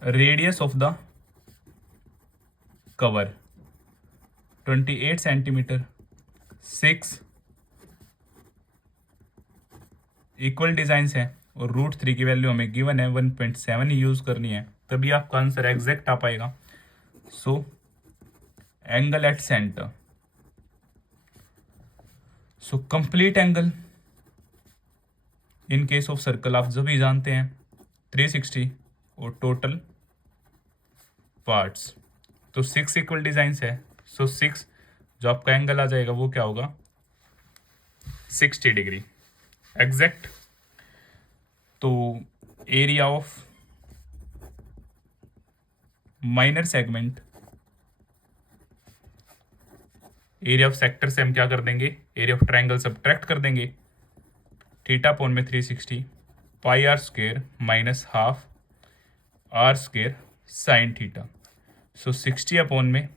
radius of the cover 28 centimetre, 6 equal designs है और √3 की वैल्यू हमें गिवन है 1.7 ही यूज करनी है, तभी आपका आंसर एग्जैक्ट आ पाएगा। So angle at centre, so complete angle in case of circle आप सभी जानते हैं 360 और टोटल पार्ट्स तो 6 इक्वल डिजाइंस है। सो 6 जो आपका एंगल आ जाएगा वो क्या होगा 60 डिग्री एग्जैक्ट। तो area of minor segment, area of sector से हम क्या कर देंगे, एरिया ऑफ ट्रायंगल सब्ट्रैक्ट कर देंगे। थीटा अपॉन में 360 pi are square minus half are square sine theta. So 60 upon में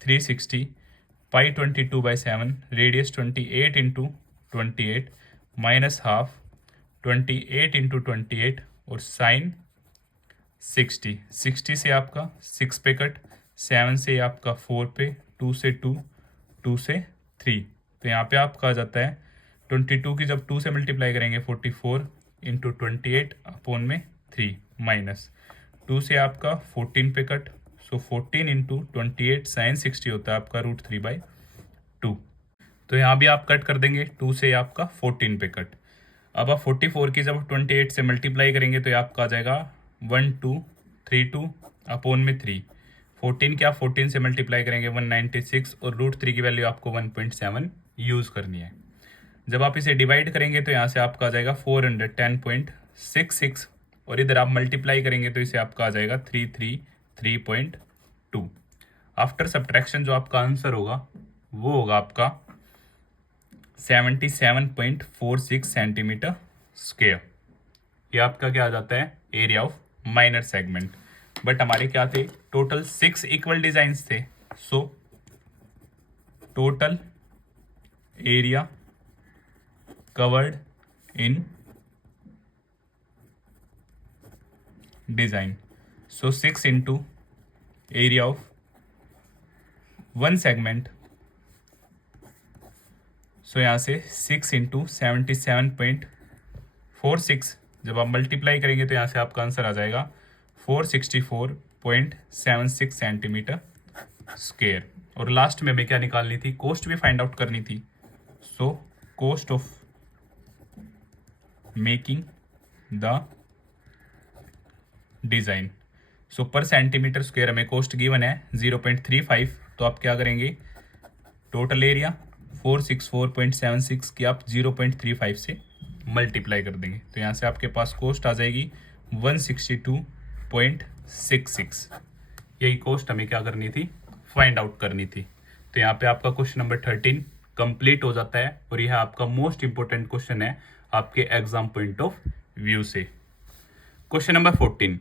360 pi 22/7, radius 28 into 28 minus half 28 into 28 और साइन 60 से आपका 6 पे कट, 7 से आपका 4 पे, 2 से 2, 2 से 3। तो यहाँ पे आपका आ जाता है 22 की जब 2 से मल्टीप्लाई करेंगे 44 इंटू 28 अपॉन में 3 माइनस 2 से आपका 14 पे कट, सो 14 इंटू 28 साइन 60 होता है आपका √3/2। तो यहाँ भी आप कट कर देंगे 2 से आपका 14 पे कट। अब आप 44 की जब 28 से मल्टीप्लाई करेंगे तो ये आपका आ जाएगा 1232 अपॉन में 3। 14 क्या 14 से मल्टीप्लाई करेंगे 196 और √3 की वैल्यू आपको 1.7 यूज़ करनी है। जब आप इसे डिवाइड करेंगे तो यहाँ से आपका आ जाएगा 410.66 और इधर आप मल्टीप्लाई करेंगे तो इसे आपका आ जाएगा 333.2। आफ्टर सब्ट्रैक्शन जो आपका आंसर होगा वो होगा आपका 77.46 सेंटीमीटर स्क्वायर। ये आपका क्या आ जाता है area of minor segment. But हमारे क्या थे टोटल 6 इक्वल डिजाइंस थे। So total area covered in design, so 6 into area of one segment, so यहाँ से 6 इंटू 77.46 जब आप मल्टीप्लाई करेंगे तो यहाँ से आपका आंसर आ जाएगा 464.76 सेंटीमीटर स्क्वायर। और लास्ट में हमें क्या निकालनी थी, कॉस्ट भी फाइंड आउट करनी थी। So cost of making the design. So per centimetre square हमें कॉस्ट गिवन है 0.35, तो आप क्या करेंगे, टोटल एरिया 464.76 की आप 0.35 से मल्टीप्लाई कर देंगे, तो यहाँ से आपके पास कॉस्ट आ जाएगी 162.66। यही कॉस्ट हमें क्या करनी थी, फाइंड आउट करनी थी। तो यहाँ पे आपका क्वेश्चन नंबर 13 कंप्लीट हो जाता है और यह आपका मोस्ट इंपॉर्टेंट क्वेश्चन है आपके एग्जाम पॉइंट ऑफ व्यू से। Question number 14,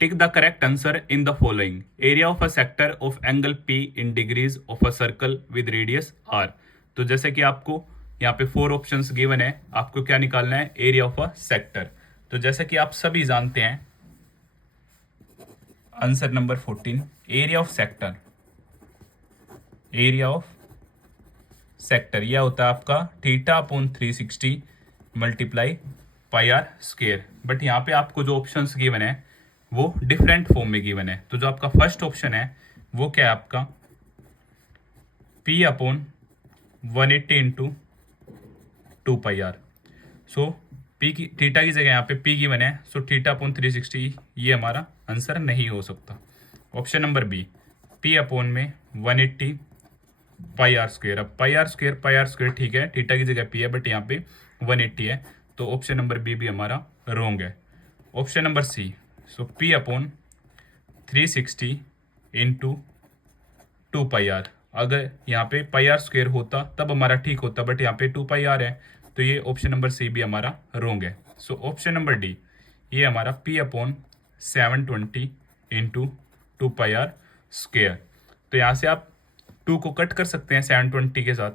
tick the correct answer in the following. Area of a sector of angle P in degrees of a circle with radius R। तो जैसे कि आपको यहाँ पे 4 options given है, आपको क्या निकालना है, एरिया ऑफ अ सेक्टर। तो जैसे कि आप सभी जानते हैं, answer number 14, area of sector, area of sector यह होता है आपका θ/360 multiply pi are square. But यहाँ पे आपको जो ऑप्शंस गिवन है वो डिफरेंट फॉर्म में गिवन है। तो जो आपका फर्स्ट ऑप्शन है वो क्या है, आपका P/180 into 2 pi are. So P की थीटा की जगह यहाँ पे P गिवन है, सो θ/360 ये हमारा आंसर नहीं हो सकता। Option number B, P/180 pi are square. अब पाई आर स्क्वायर ठीक है, थीटा की जगह P है, बट यहाँ पे 180 है, तो ऑप्शन नंबर बी भी हमारा रॉन्ग है। Option number C, so P/360 into 2 pi R. अगर यहाँ पे पाई आर स्क्वायर होता तब हमारा ठीक होता, बट यहाँ पे 2 पाई आर है, तो ये ऑप्शन नंबर सी भी हमारा रॉन्ग है। सो ऑप्शन नंबर डी, ये हमारा P/720 into 2 pi are square. तो यहाँ से आप 2 को कट कर सकते हैं 720 के साथ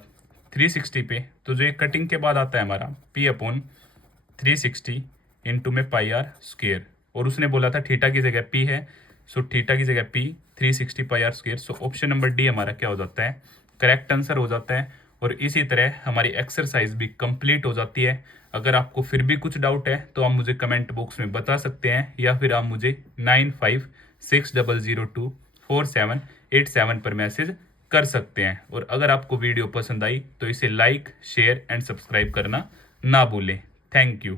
360 पे, तो जो ये कटिंग के बाद आता है हमारा P/360 इंटू में पाई आर स्क्वायर, और उसने बोला था थीटा की जगह P है, सो थीटा की जगह P 360 pi are square. So option number D हमारा क्या हो जाता है, करेक्ट आंसर हो जाता है। और इसी तरह हमारी एक्सरसाइज भी कंप्लीट हो जाती है। अगर आपको फिर भी कुछ डाउट है तो आप मुझे कमेंट बॉक्स में बता सकते हैं, या फिर आप मुझे 9560024787 पर मैसेज कर सकते हैं। और अगर आपको वीडियो पसंद आई तो इसे लाइक, शेयर एंड सब्सक्राइब करना ना भूलें। Thank you.